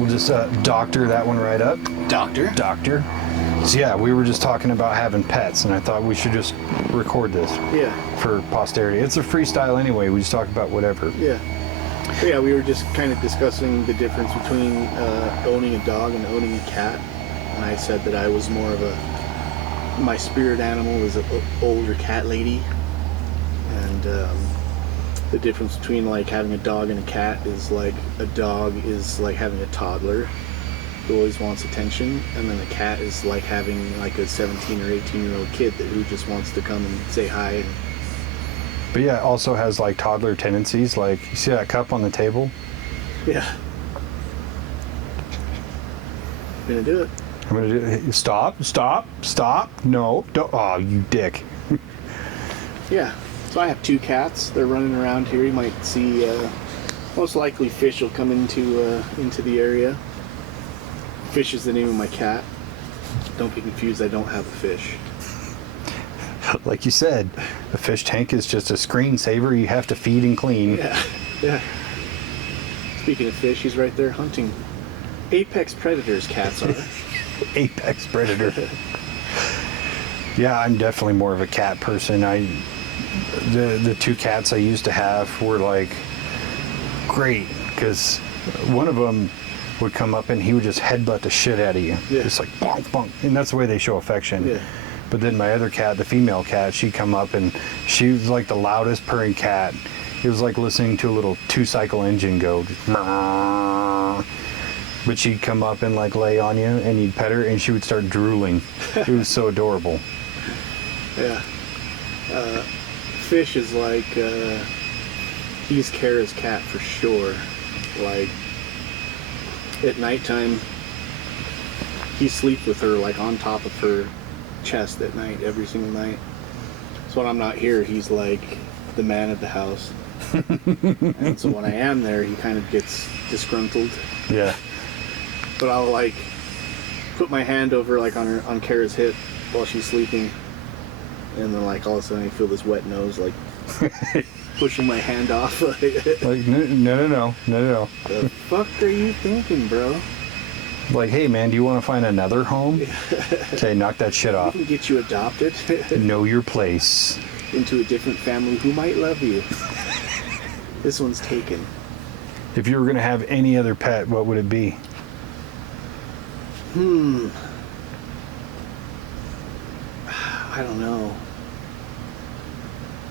We'll just doctor that one right up. Doctor. So yeah, we were just talking about having pets, and I thought we should just record this. Yeah. For posterity. It's a freestyle anyway. We just talk about whatever. Yeah. But yeah, we were just kind of discussing the difference between owning a dog and owning a cat. And I said that I was more of my spirit animal is an older cat lady. And the difference between like having a dog and a cat is like a dog is like having a toddler who always wants attention, and then a cat is like having like a 17 or 18-year-old kid who just wants to come and say hi. But yeah, it also has like toddler tendencies. Like, you see that cup on the table? Yeah. I'm gonna do it. I'm gonna do it. Stop. No, don't. Oh, you dick. Yeah. So I have 2 cats. They're running around here. You might see, most likely Fish will come into the area. Fish is the name of my cat. Don't be confused, I don't have a fish. Like you said, a fish tank is just a screensaver you have to feed and clean. Yeah. Speaking of fish, he's right there hunting. Apex predators, cats are. Apex predator. Yeah, I'm definitely more of a cat person. The 2 cats I used to have were like great, because one of them would come up and he would just headbutt the shit out of you. Yeah. Just like bonk, bonk. And that's the way they show affection. Yeah. But then my other cat, the female cat, she'd come up and she was like the loudest purring cat. It was like listening to a little 2-cycle engine go. Just, but she'd come up and like lay on you and you'd pet her and she would start drooling. It was so adorable. Yeah. Fish is like, he's Kara's cat for sure. Like, at nighttime, he sleeps with her like on top of her chest at night, every single night. So when I'm not here, he's like the man of the house. And so when I am there, he kind of gets disgruntled. Yeah. But I'll like put my hand over like on Kara's hip while she's sleeping, and then like all of a sudden I feel this wet nose like pushing my hand off. Like no. The fuck are you thinking, bro? Like, hey man, do you want to find another home? Okay, knock that shit off. We can get you adopted. Know your place. Into a different family who might love you. This one's taken. If you were gonna have any other pet, what would it be? I don't know.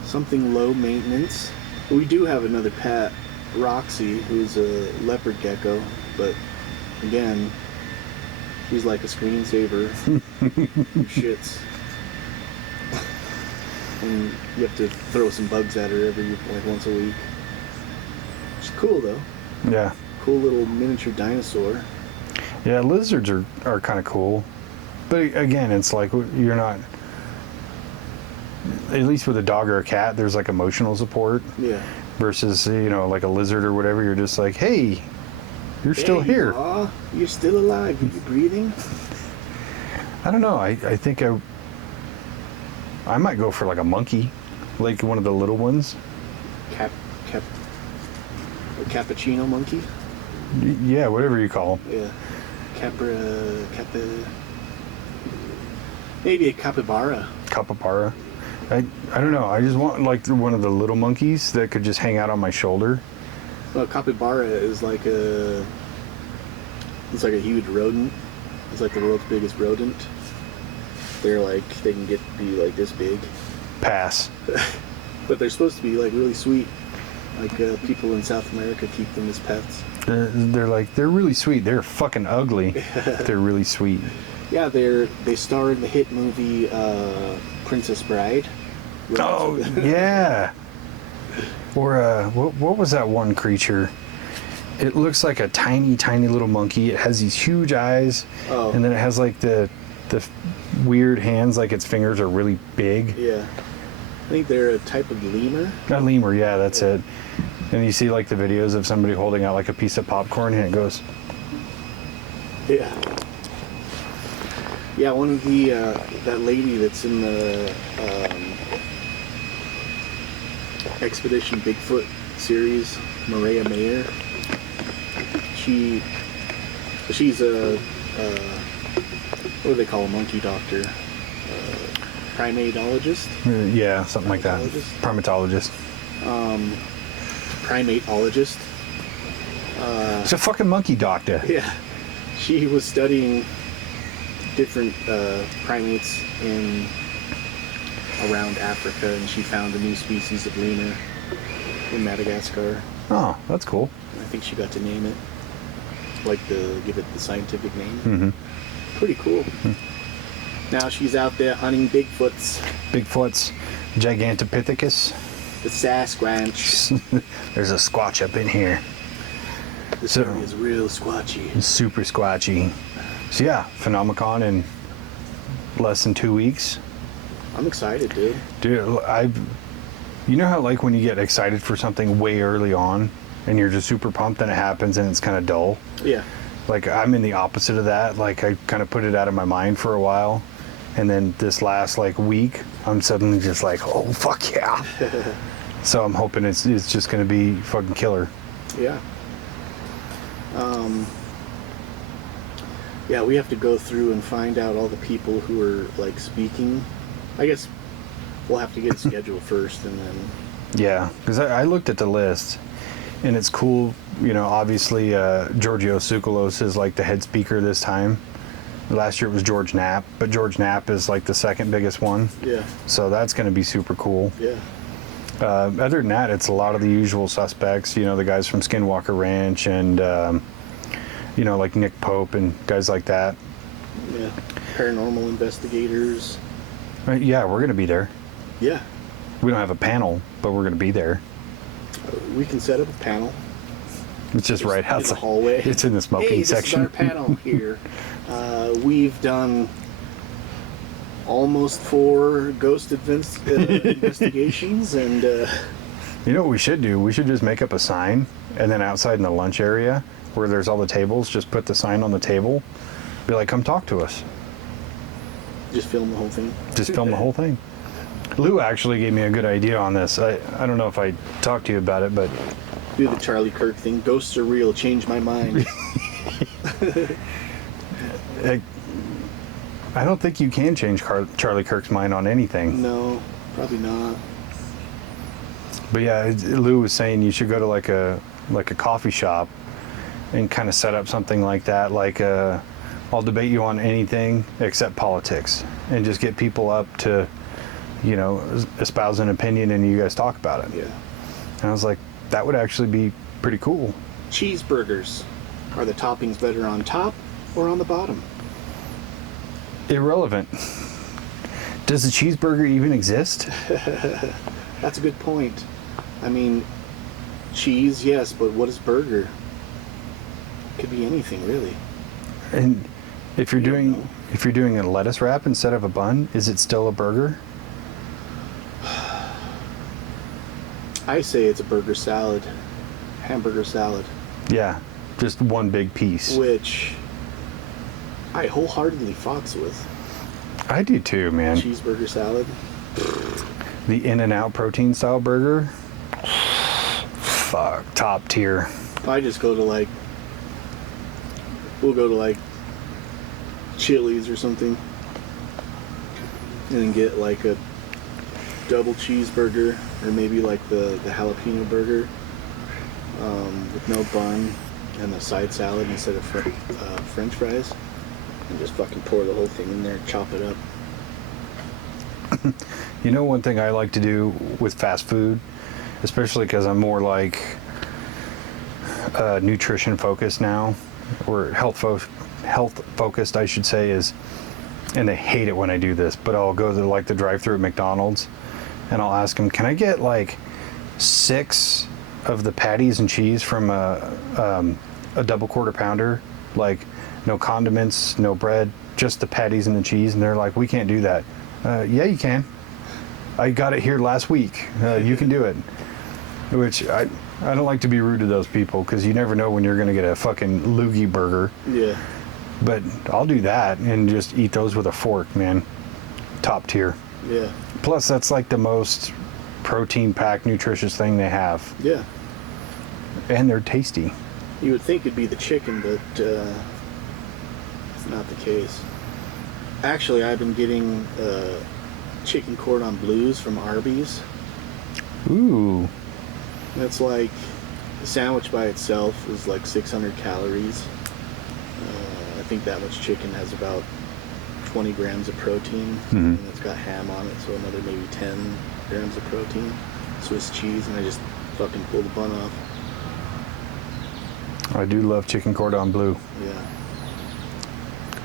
Something low maintenance. We do have another pet, Roxy, who's a leopard gecko, but again, she's like a screensaver. Shits. And you have to throw some bugs at her every like once a week. She's cool though. Yeah. Cool little miniature dinosaur. Yeah, lizards are kind of cool. But again, it's like you're not, at least with a dog or a cat, there's like emotional support. Yeah. Versus, you know, like a lizard or whatever, you're just like, hey, you're still here. You're still alive. Are you breathing? I don't know. I think I might go for like a monkey, like one of the little ones. A cappuccino monkey? Yeah, whatever you call them. Yeah. Maybe a capybara. Capybara. I don't know. I just want like one of the little monkeys that could just hang out on my shoulder. Well, capybara is like it's like a huge rodent. It's like the world's biggest rodent. They're like, they can be like this big. Pass. But they're supposed to be like really sweet. Like people in South America keep them as pets. They're really sweet. They're fucking ugly. They're really sweet. Yeah, they star in the hit movie Princess Bride. Oh yeah. Or what was that one creature? It looks like a tiny little monkey. It has these huge eyes, and then it has like the weird hands, like its fingers are really big. Yeah. I think they're a type of lemur. A lemur, yeah, that's it. And you see like the videos of somebody holding out like a piece of popcorn and it goes. Yeah. Yeah, one of the that lady that's in the Expedition Bigfoot series, Maria Mayer. She She's a what do they call a monkey doctor? Primatologist? Yeah, something like that. Primatologist. Primatologist. It's a fucking monkey doctor. Yeah. She was studying different primates around Africa, and she found a new species of lemur in Madagascar. Oh, that's cool. I think she got to name it, give it the scientific name. Mm-hmm. Pretty cool. Now she's out there hunting Bigfoots. Bigfoots, Gigantopithecus. The Sasquatch. There's a squatch up in here. This area is real squatchy. Super squatchy. So yeah, Phenomicon in less than 2 weeks. I'm excited, dude. Dude, you know how like when you get excited for something way early on and you're just super pumped and it happens and it's kind of dull? Yeah. Like I'm in the opposite of that. Like I kind of put it out of my mind for a while. And then this last like week, I'm suddenly just like, oh, fuck yeah. So I'm hoping it's just going to be fucking killer. Yeah. Yeah, we have to go through and find out all the people who are like speaking. I guess we'll have to get a schedule first, and then. Yeah, because I looked at the list, and it's cool. You know, obviously Giorgio Tsoukalos is like the head speaker this time. Last year it was George Knapp, but George Knapp is like the second biggest one. Yeah. So that's going to be super cool. Yeah. Other than that, it's a lot of the usual suspects. You know, the guys from Skinwalker Ranch and. You know, like Nick Pope and guys like that. Yeah. Paranormal investigators. Right, yeah, we're going to be there. Yeah. We don't have a panel, but we're going to be there. We can set up a panel. It's just right outside. In the hallway. It's in the smoking section. This is our panel here. We've done almost 4 ghost investigations, and... You know what we should do? We should just make up a sign, and then outside in the lunch area, where there's all the tables, just put the sign on the table. Be like, come talk to us. Just film the whole thing. Just film the whole thing. Lou actually gave me a good idea on this. I don't know if I talked to you about it, but... Do the Charlie Kirk thing. Ghosts are real. Change my mind. I don't think you can change Charlie Kirk's mind on anything. No, probably not. But yeah, Lou was saying you should go to like a coffee shop and kind of set up something like that, like I'll debate you on anything except politics, and just get people up to, you know, espouse an opinion and you guys talk about it. Yeah. And I was like, that would actually be pretty cool. Cheeseburgers. Are the toppings better on top or on the bottom? Irrelevant. Does the cheeseburger even exist? That's a good point. I mean, cheese, yes, but what is burger? Could be anything, really. And if you're doing a lettuce wrap instead of a bun, is it still a burger? I say it's a burger salad. Hamburger salad. Yeah, just one big piece. Which I wholeheartedly fox with. I do too, man. Cheeseburger salad. The In-N-Out protein style burger. Fuck, top tier. I just go to we'll go to Chili's or something, and then get like a double cheeseburger, or maybe like the jalapeno burger with no bun and a side salad instead of French fries, and just fucking pour the whole thing in there and chop it up. You know, one thing I like to do with fast food, especially because I'm more like nutrition focused now, or health focused, I should say, is, and I hate it when I do this, but I'll go to like the drive-thru at McDonald's and I'll ask them, can I get like 6 of the patties and cheese from a double quarter pounder, like no condiments, no bread, just the patties and the cheese? And they're like, we can't do that. Yeah, you can. I got it here last week. You can do it. Which I don't like to be rude to those people, because you never know when you're going to get a fucking loogie burger. Yeah. But I'll do that and just eat those with a fork, man. Top tier. Yeah. Plus, that's like the most protein-packed, nutritious thing they have. Yeah. And they're tasty. You would think it'd be the chicken, but not the case. Actually, I've been getting chicken cordon bleus from Arby's. Ooh. It's like the sandwich by itself is like 600 calories. I think that much chicken has about 20 grams of protein, and it's got ham on it, so another maybe 10 grams of protein. Swiss cheese, and I just fucking pull the bun off. I do love chicken cordon bleu. Yeah.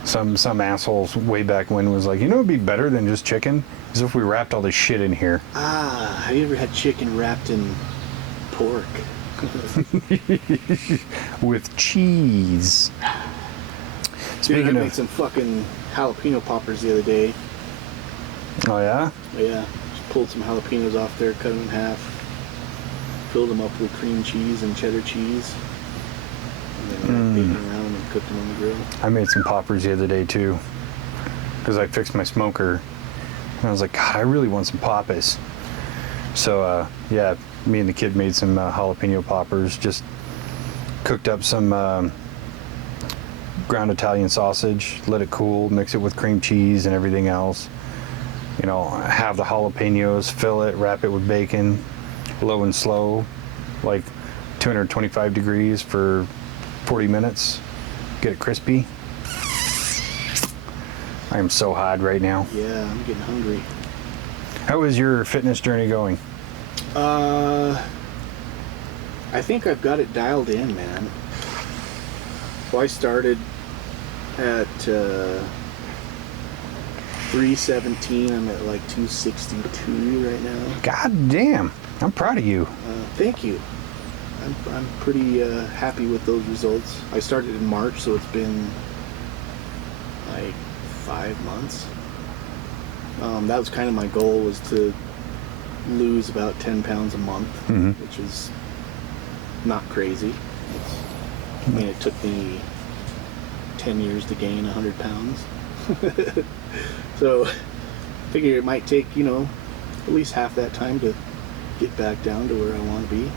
Some assholes way back when was like, you know, it'd be better than just chicken, is if we wrapped all this shit in here. Have you ever had chicken wrapped in pork? With cheese. Dude, I made some fucking jalapeno poppers the other day. Oh yeah? Yeah, just pulled some jalapenos off there, cut them in half, filled them up with cream cheese and cheddar cheese, and then baked them around and cooked them on the grill. I made some poppers the other day too, because I fixed my smoker, and I was like, God, I really want some poppers. So yeah, me and the kid made some jalapeno poppers. Just cooked up some ground Italian sausage, let it cool, mix it with cream cheese and everything else. You know, have the jalapenos, fill it, wrap it with bacon, low and slow, like 225 degrees for 40 minutes. Get it crispy. I am so hot right now. Yeah, I'm getting hungry. How is your fitness journey going? I think I've got it dialed in, man. So I started at 317. I'm at like 262 right now. God damn, I'm proud of you. Thank you. I'm pretty happy with those results. I started in March, so it's been like 5 months. That was kind of my goal, was to lose about 10 pounds a month, which is not crazy. I mean, it took me 10 years to gain 100 pounds. So I figure it might take, you know, at least half that time to get back down to where I want to be.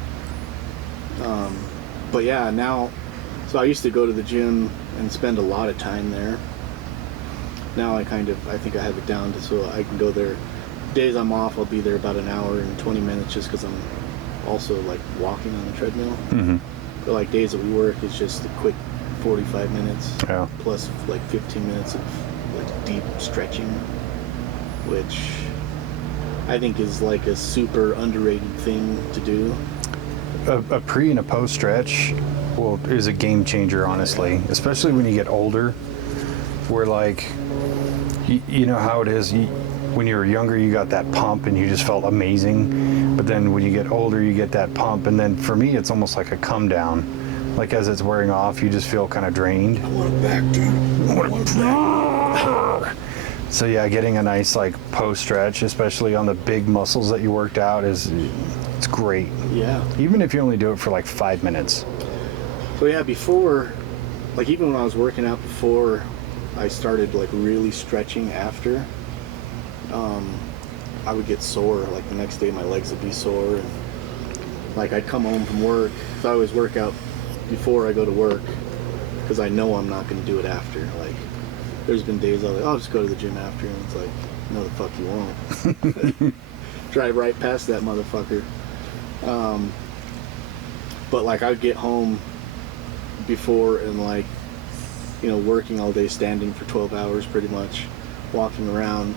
But yeah, now, so I used to go to the gym and spend a lot of time there. Now I think I have it down to so I can go there. Days I'm off, I'll be there about an hour and 20 minutes just because I'm also like walking on the treadmill. But like days that we work, it's just a quick 45 minutes plus like 15 minutes of like deep stretching, which I think is like a super underrated thing to do. A pre and a post stretch is a game changer, honestly, especially when you get older, where like, you know how it is, when you were younger you got that pump and you just felt amazing, but then when you get older you get that pump, and then for me it's almost like a come down, like as it's wearing off you just feel kind of drained. I want it back, dude. I want it back. So yeah, getting a nice like post stretch, especially on the big muscles that you worked out, it's great. Yeah. Even if you only do it for like 5 minutes. So yeah, before, like even when I was working out before I started like really stretching after, I would get sore. Like the next day my legs would be sore, and like I'd come home from work. So I always work out before I go to work because I know I'm not going to do it after. Like there's been days I'll just go to the gym after, and it's like, no the fuck you won't. Drive right past that motherfucker. But like I'd get home before and like, you know, working all day, standing for 12 hours pretty much, walking around.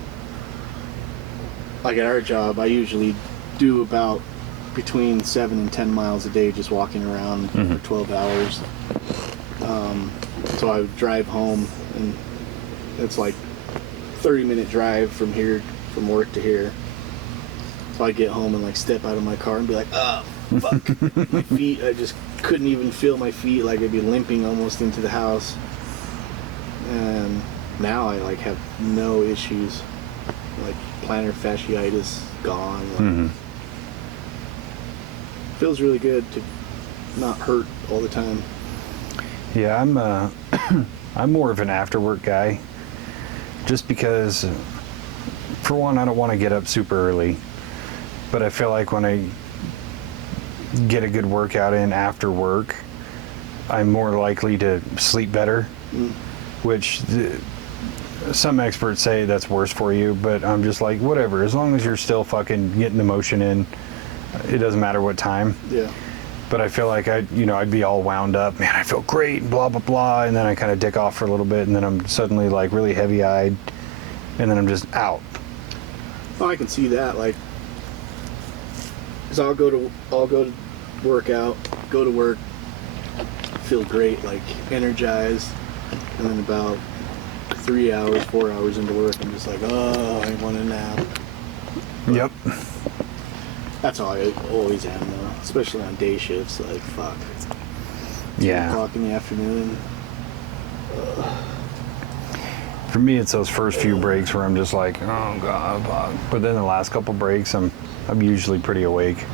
Like at our job, I usually do about between 7 and 10 miles a day just walking around for 12 hours. So I would drive home, and it's like 30-minute drive from work to here. So I'd get home and like step out of my car and be like, oh, fuck. My feet, I just couldn't even feel my feet. Like I'd be limping almost into the house. And now I like have no issues. Like plantar fasciitis gone. Like, feels really good to not hurt all the time. Yeah, I'm more of an after work guy, just because, for one, I don't want to get up super early, but I feel like when I get a good workout in after work, I'm more likely to sleep better. which some experts say that's worse for you, but I'm just like, whatever. As long as you're still fucking getting the motion in, it doesn't matter what time. Yeah. But I feel like I'd be all wound up. Man, I feel great, blah, blah, blah. And then I kind of dick off for a little bit, and then I'm suddenly like really heavy-eyed, and then I'm just out. Oh, I can see that. Like, cause I'll go to work out, go to work, feel great, like energized, and then about 3 hours, 4 hours into work, I'm just like, oh, I want a nap. But yep. that's how I always am, though, especially on day shifts. Like, fuck. 2 Yeah. o'clock in the afternoon. For me, it's those first few breaks where I'm just like, oh god, fuck. But then the last couple breaks, I'm usually pretty awake.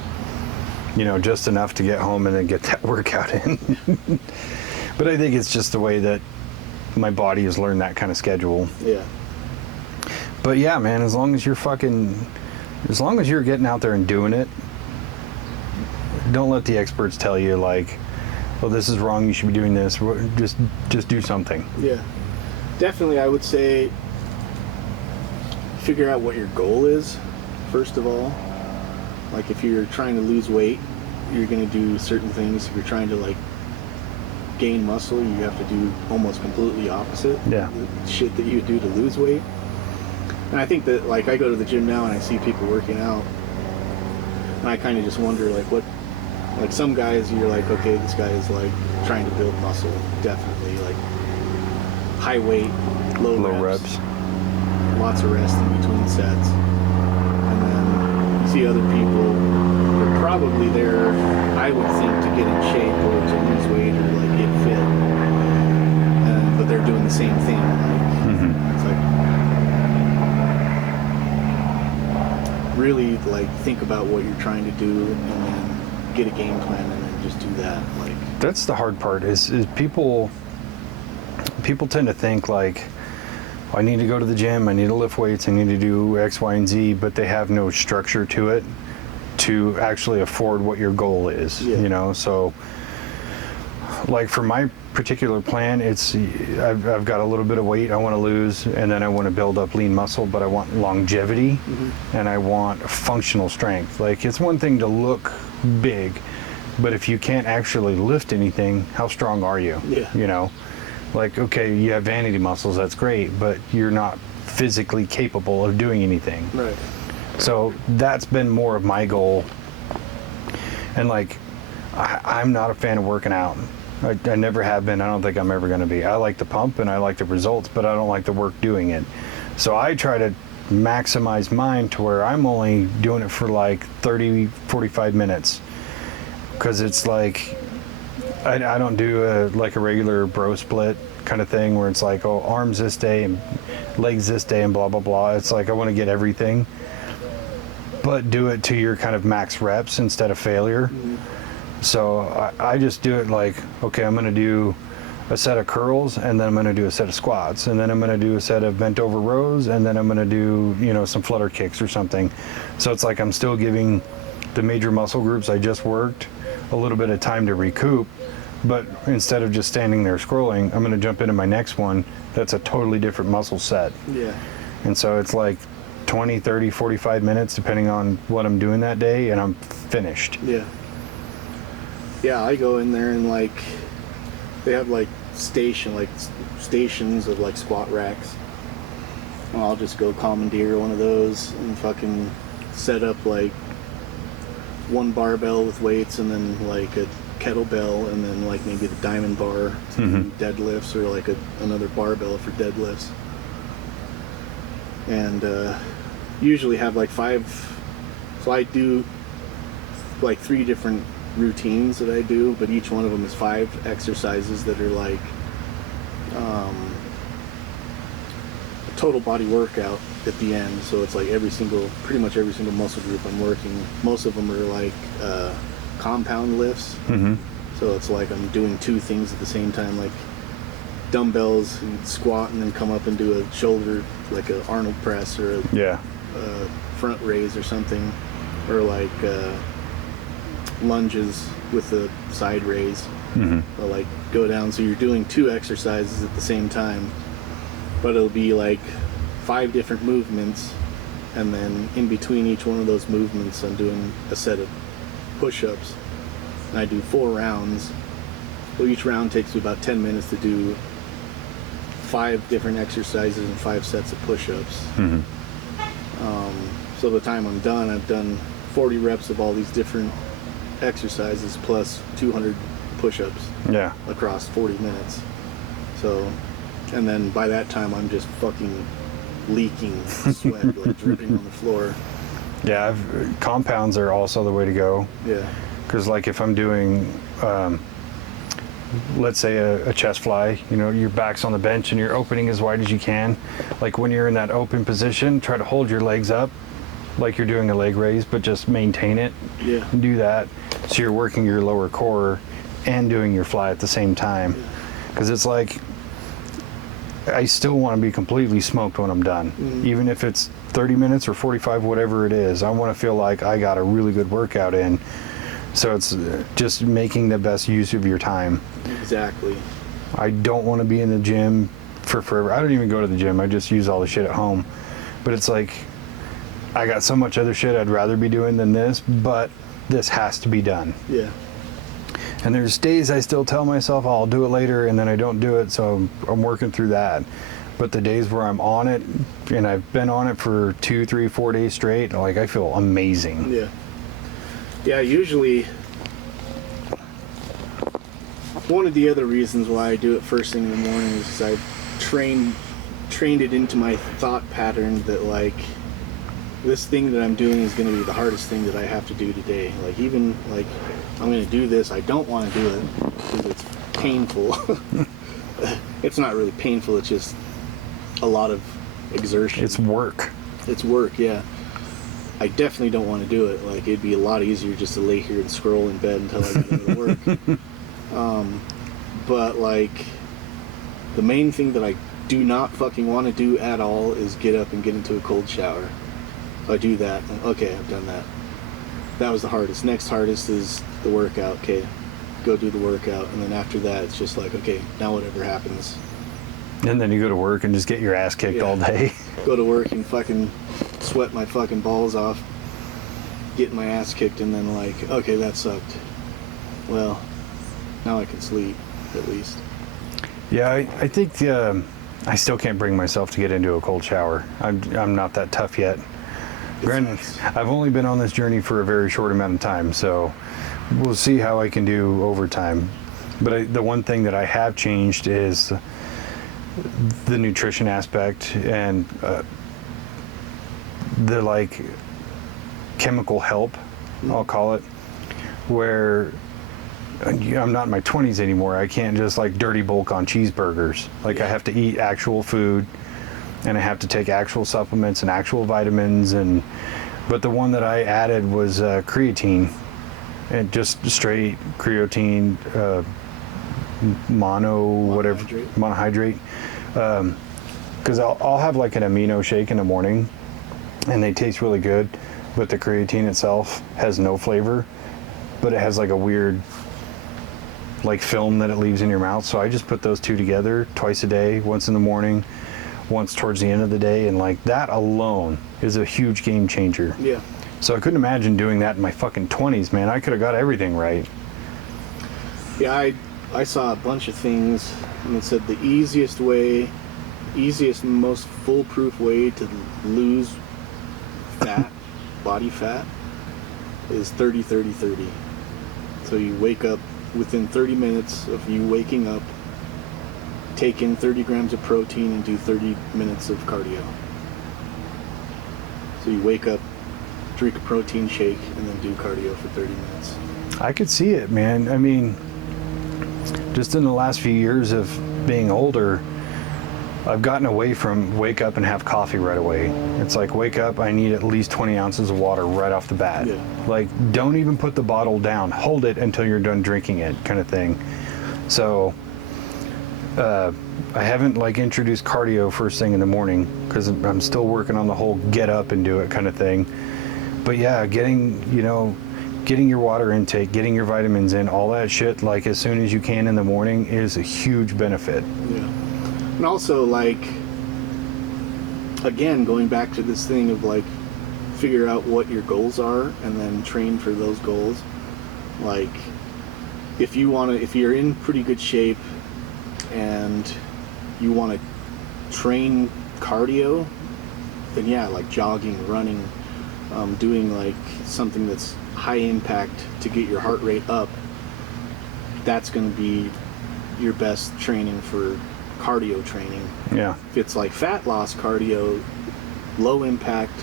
Just enough to get home and then get that workout in. But I think it's just the way that my body has learned that kind of schedule. Yeah. But yeah, man, as long as you're getting out there and doing it, don't let the experts tell you like, oh, this is wrong, you should be doing this. Just do something. Yeah. Definitely, I would say figure out what your goal is, first of all. Like, if you're trying to lose weight, you're going to do certain things. If you're trying to, like, gain muscle, you have to do almost completely opposite. Yeah. The shit that you do to lose weight. And I think that, like, I go to the gym now and I see people working out, and I kind of just wonder, like, what, like, some guys you're like, okay, this guy is, like, trying to build muscle, definitely, like, high weight, low reps, lots of rest in between sets. And then you see other people, they're probably there, I would think, to get in shape or to lose weight or, like, get fit, but they're doing the same thing. Like, it's like, really, like, think about what you're trying to do and then get a game plan and then just do that. Like, that's the hard part is people tend to think like, I need to go to the gym, I need to lift weights, I need to do X, Y, and Z, but they have no structure to it to actually afford what your goal is. Yeah. So like for my particular plan, it's I've got a little bit of weight I want to lose, and then I want to build up lean muscle, but I want longevity and I want functional strength. Like, it's one thing to look big, but if you can't actually lift anything, how strong are you? Yeah. Like, okay, you have vanity muscles, that's great, but you're not physically capable of doing anything. Right. So that's been more of my goal. And like, I'm not a fan of working out. I never have been. I don't think I'm ever going to be. I like the pump and I like the results, but I don't like the work doing it. So I try to maximize mine to where I'm only doing it for like 30, 45 minutes. Because it's like, I don't do a regular bro split kind of thing where it's like, oh, arms this day and legs this day and blah, blah, blah. It's like, I want to get everything, but do it to your kind of max reps instead of failure. So I just do it like, okay, I'm going to do a set of curls, and then I'm going to do a set of squats, and then I'm going to do a set of bent over rows, and then I'm going to do, some flutter kicks or something. So it's like I'm still giving the major muscle groups I just worked a little bit of time to recoup, but instead of just standing there scrolling, I'm going to jump into my next one that's a totally different muscle set. Yeah. And so it's like 20, 30, 45 minutes depending on what I'm doing that day, and I'm finished. Yeah. Yeah, I go in there and like they have like stations of like squat racks. And I'll just go commandeer one of those and fucking set up like one barbell with weights and then like a kettlebell and then like maybe the diamond bar to deadlifts, or like another barbell for deadlifts. And usually have like 5, so I do like 3 different routines that I do, but each one of them is 5 exercises that are like a total body workout at the end. So it's like pretty much every single muscle group I'm working. Most of them are like compound lifts. So it's like I'm doing 2 things at the same time, like dumbbells and squat and then come up and do a shoulder, like a Arnold press or a front raise or something, or like lunges with a side raise. They'll like go down, so you're doing 2 exercises at the same time, but it'll be like 5 different movements, and then in between each one of those movements I'm doing a set of push-ups, and I do 4 rounds. So each round takes me about 10 minutes to do 5 different exercises and 5 sets of push-ups. So by the time I'm done, I've done 40 reps of all these different exercises plus 200 push-ups across 40 minutes. So, and then by that time I'm just fucking leaking sweat, like dripping on the floor. Yeah, compounds are also the way to go. Yeah. Because like if I'm doing, let's say a chest fly, you know, your back's on the bench and you're opening as wide as you can. Like when you're in that open position, try to hold your legs up like you're doing a leg raise, but just maintain it. Yeah. And do that. So you're working your lower core and doing your fly at the same time. Because it's like, I still want to be completely smoked when I'm done. Even if it's 30 minutes or 45, whatever it is, I want to feel like I got a really good workout in. So it's just making the best use of your time. Exactly. I don't want to be in the gym for forever. I don't even go to the gym. I just use all the shit at home. But it's like, I got so much other shit I'd rather be doing than this, but this has to be done. Yeah. And there's days I still tell myself, oh, I'll do it later, and then I don't do it, so I'm working through that. But the days where I'm on it, and I've been on it for 2, 3, 4 days straight, like I feel amazing. Yeah. Yeah, usually one of the other reasons why I do it first thing in the morning is I trained it into my thought pattern that like this thing that I'm doing is going to be the hardest thing that I have to do today. Like even like I'm going to do this, I don't want to do it because it's painful. It's not really painful, it's just a lot of exertion. It's work. It's work, yeah. I definitely don't want to do it. Like it'd be a lot easier just to lay here and scroll in bed until I get into work. But like the main thing that I do not fucking want to do at all is get up and get into a cold shower. So I do that, and okay, I've done that. That was the hardest. Next hardest is the workout. Okay, go do the workout, and then after that, it's just like, okay, now whatever happens. And then you go to work and just get your ass kicked all day. Go to work and fucking sweat my fucking balls off, getting my ass kicked, and then like, okay, that sucked. Well, now I can sleep, at least. Yeah, I think I still can't bring myself to get into a cold shower. I'm not that tough yet. Granted, I've only been on this journey for a very short amount of time, so we'll see how I can do over time. But the one thing that I have changed is the nutrition aspect and the like chemical help, I'll call it, where I'm not in my 20s anymore. I can't just like dirty bulk on cheeseburgers. Like I have to eat actual food, and I have to take actual supplements and actual vitamins. But the one that I added was creatine, and just straight creatine, monohydrate. Because I'll have like an amino shake in the morning, and they taste really good, but the creatine itself has no flavor, but it has like a weird like film that it leaves in your mouth. So I just put those two together twice a day, once in the morning, once towards the end of the day, and like that alone is a huge game changer. Yeah. So I couldn't imagine doing that in my fucking 20s, man. I could have got everything right. Yeah, I saw a bunch of things, and it said the easiest, most foolproof way to lose fat, body fat, is 30-30-30. So you wake up within 30 minutes of you waking up, take in 30 grams of protein and do 30 minutes of cardio. So you wake up, drink a protein shake, and then do cardio for 30 minutes. I could see it, man. I mean, just in the last few years of being older, I've gotten away from wake up and have coffee right away. It's like, wake up, I need at least 20 ounces of water right off the bat. Yeah. Like, don't even put the bottle down. Hold it until you're done drinking it, kind of thing. So, I haven't like introduced cardio first thing in the morning because I'm still working on the whole get up and do it kind of thing. But yeah, getting getting your water intake, getting your vitamins in, all that shit, like as soon as you can in the morning is a huge benefit. Yeah. And also, like, again, going back to this thing of like, figure out what your goals are and then train for those goals. Like, if you're in pretty good shape and you want to train cardio, then yeah, like jogging, running, doing like something that's high impact to get your heart rate up, that's going to be your best training for cardio training. Yeah. If it's like fat loss cardio, low impact,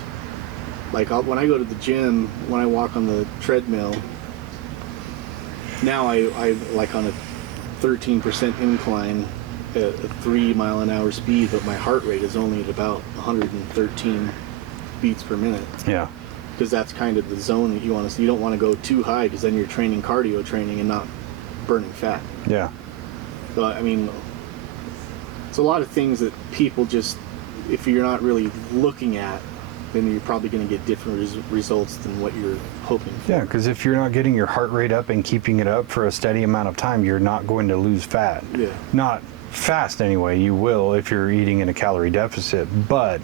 like when I go to the gym, when I walk on the treadmill, now I like on a 13% incline at a 3 mile an hour speed, but my heart rate is only at about 113 beats per minute. Yeah. Because that's kind of the zone that you want to. You don't want to go too high because then you're training cardio training and not burning fat. Yeah. So I mean, it's a lot of things that people just, if you're not really looking at, then you're probably going to get different results than what you're hoping for. Yeah, because if you're not getting your heart rate up and keeping it up for a steady amount of time, you're not going to lose fat. Yeah. Not fast anyway. You will if you're eating in a calorie deficit, but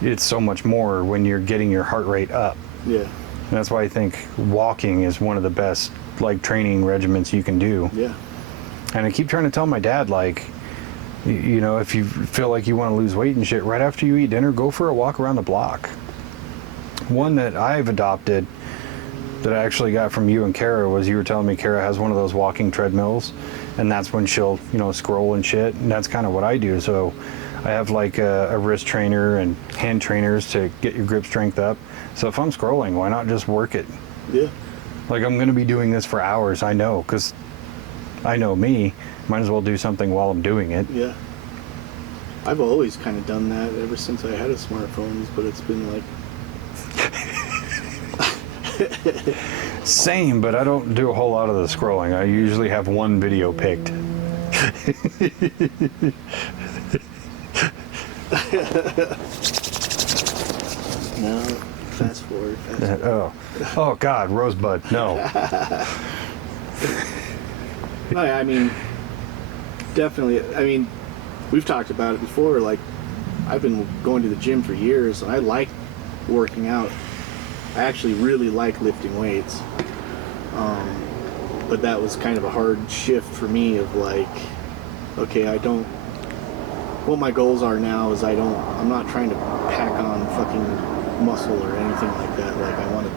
it's so much more when you're getting your heart rate up. Yeah. And that's why I think walking is one of the best like training regimens you can do. Yeah. And I keep trying to tell my dad, like, you know, if you feel like you want to lose weight and shit, right after you eat dinner, go for a walk around the block. One that I've adopted that I actually got from you and Kara was, you were telling me Kara has one of those walking treadmills, and that's when she'll, you know, scroll and shit, and that's kind of what I do. So I have like a wrist trainer and hand trainers to get your grip strength up. So if I'm scrolling, why not just work it? Yeah. Like, I'm going to be doing this for hours, I know, because I know me. Might as well do something while I'm doing it. Yeah. I've always kind of done that ever since I had a smartphone, but it's been like... Same, but I don't do a whole lot of the scrolling. I usually have one video picked. No, fast forward. Oh God, Rosebud, no. No, I mean, definitely. I mean, we've talked about it before. Like, I've been going to the gym for years, and I like working out. I actually really like lifting weights. But that was kind of a hard shift for me of like, okay, what my goals are now is I'm not trying to pack on fucking muscle or anything like that. Like, I want to,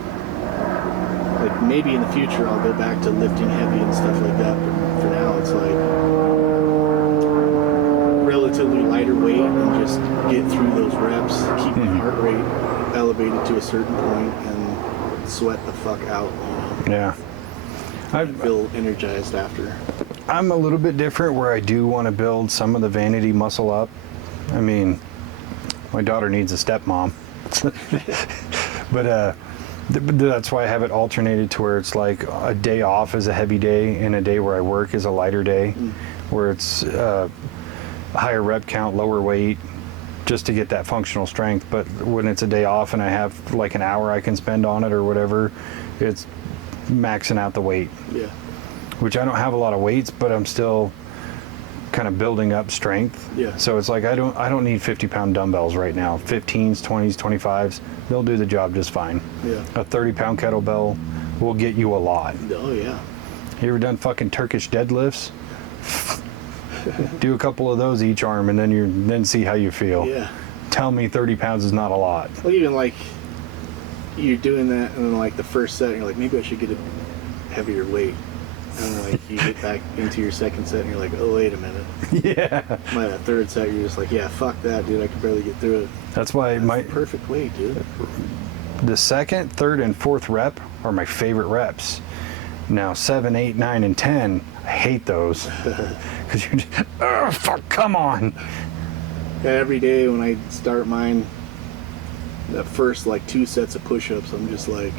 like, maybe in the future I'll go back to lifting heavy and stuff like that, but for now it's like relatively lighter weight and just get through those reps, keep my heart rate elevated to a certain point and sweat the fuck out, you know? Yeah. I feel energized after. I'm a little bit different where I do want to build some of the vanity muscle up. I mean, my daughter needs a stepmom. But that's why I have it alternated to where it's like a day off is a heavy day and a day where I work is a lighter day, where it's higher rep count, lower weight, just to get that functional strength. But when it's a day off and I have like an hour I can spend on it or whatever, it's maxing out the weight. Yeah. Which I don't have a lot of weights, but I'm still kind of building up strength. Yeah. So it's like I don't need 50-pound dumbbells right now. 15s, 20s, 25s, they'll do the job just fine. Yeah. A 30-pound kettlebell will get you a lot. Oh yeah. You ever done fucking Turkish deadlifts? Do a couple of those each arm and then see how you feel. Yeah. Tell me 30 pounds is not a lot. Well, even like you're doing that, and then like the first set, you're like, maybe I should get a heavier weight. And then like you get back into your second set, and you're like, oh wait a minute. Yeah. By that third set, you're just like, yeah, fuck that, dude. I could barely get through it. That's why That's the perfect weight, dude. The second, third, and fourth rep are my favorite reps. Now 7, 8, 9, and 10, I hate those because you're just, oh fuck, come on. Every day when I start mine, the first like 2 sets of push-ups, I'm just like,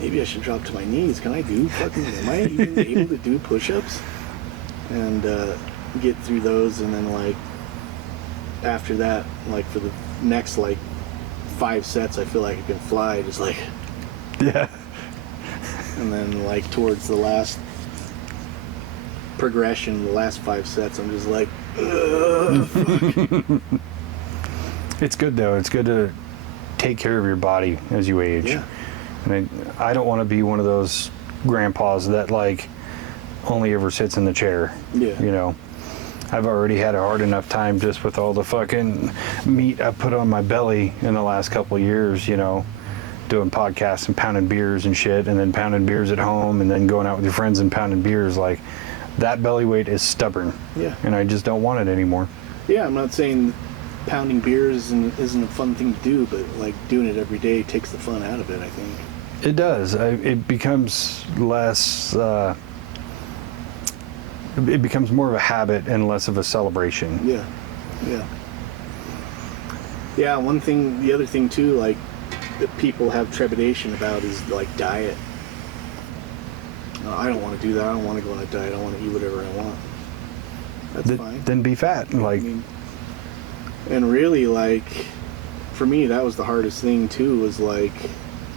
maybe I should drop to my knees. Am I even able to do push-ups? And get through those, and then like after that, like for the next like 5 sets, I feel like I can fly. Just like, Yeah. And then, like, towards the last progression, the last 5 sets, I'm just like, ugh. It's good, though. It's good to take care of your body as you age. Yeah. And I don't want to be one of those grandpas that, like, only ever sits in the chair. Yeah. You know, I've already had a hard enough time just with all the fucking meat I put on my belly in the last couple of years, you know, doing podcasts and pounding beers and shit, and then pounding beers at home, and then going out with your friends and pounding beers. Like, that belly weight is stubborn. Yeah. And I just don't want it anymore. Yeah, I'm not saying pounding beers isn't a fun thing to do, but, like, doing it every day takes the fun out of it, I think. It does. It becomes less... it becomes more of a habit and less of a celebration. Yeah. Yeah, the other thing too, like, that people have trepidation about is, like, diet. I don't want to do that. I don't want to go on a diet. I want to eat whatever I want. That's fine. Then be fat. Like, I mean, and really, like, for me, that was the hardest thing too, was, like,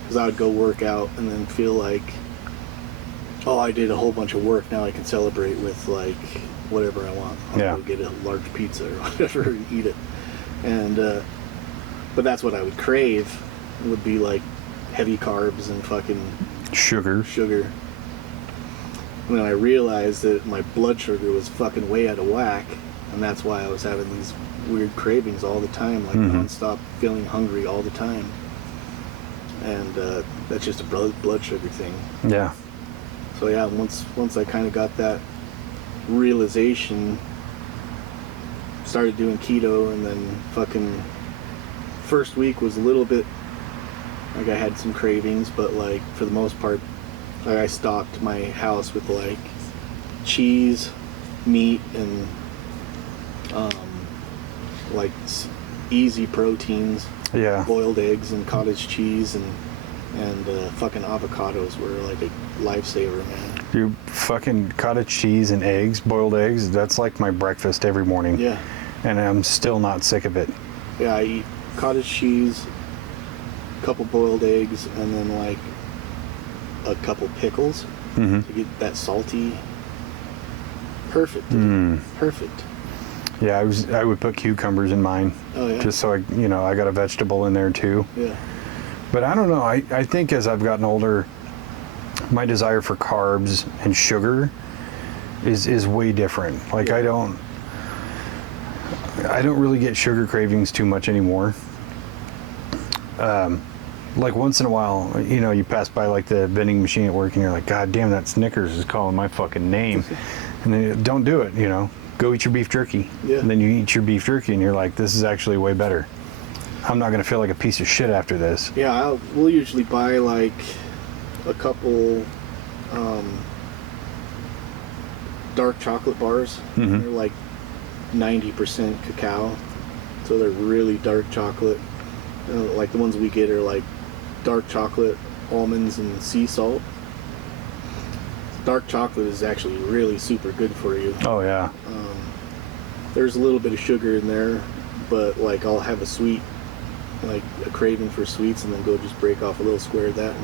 because I would go work out and then feel like, oh, I did a whole bunch of work, now I can celebrate with, like, whatever I want. I'll go get a large pizza or whatever and eat it. And but that's what I would crave, would be, like, heavy carbs and fucking sugar. And then I realized that my blood sugar was fucking way out of whack, and that's why I was having these weird cravings all the time, like non-stop feeling hungry all the time. And that's just a blood sugar thing. Yeah. So yeah, once I kind of got that realization, started doing keto, and then fucking first week was a little bit like I had some cravings, but, like, for the most part, like, I stocked my house with, like, cheese, meat, and like easy proteins. Yeah. Boiled eggs and cottage cheese and fucking avocados were, like, a lifesaver, man. Your fucking cottage cheese and eggs, boiled eggs, that's like my breakfast every morning. Yeah. And I'm still not sick of it. Yeah, I eat cottage cheese, a couple boiled eggs, and then, like, a couple pickles to get that salty. Perfect. Perfect. Yeah, I would put cucumbers in mine. Oh, yeah? Just so I got a vegetable in there too. Yeah. But I don't know, I think as I've gotten older, my desire for carbs and sugar is way different. Like, I don't really get sugar cravings too much anymore. Like, once in a while, you know, you pass by, like, the vending machine at work and you're like, God damn, that Snickers is calling my fucking name. And then don't do it, you know. Go eat your beef jerky. Yeah. And then you eat your beef jerky and you're like, this is actually way better. I'm not going to feel like a piece of shit after this. Yeah, we'll usually buy, like, a couple dark chocolate bars. They're, like, 90% cacao. So they're really dark chocolate. Like, the ones we get are, like, dark chocolate, almonds, and sea salt. Dark chocolate is actually really super good for you. Oh, yeah. There's a little bit of sugar in there, but, like, I'll have a sweet, like, a craving for sweets, and then go just break off a little square of that.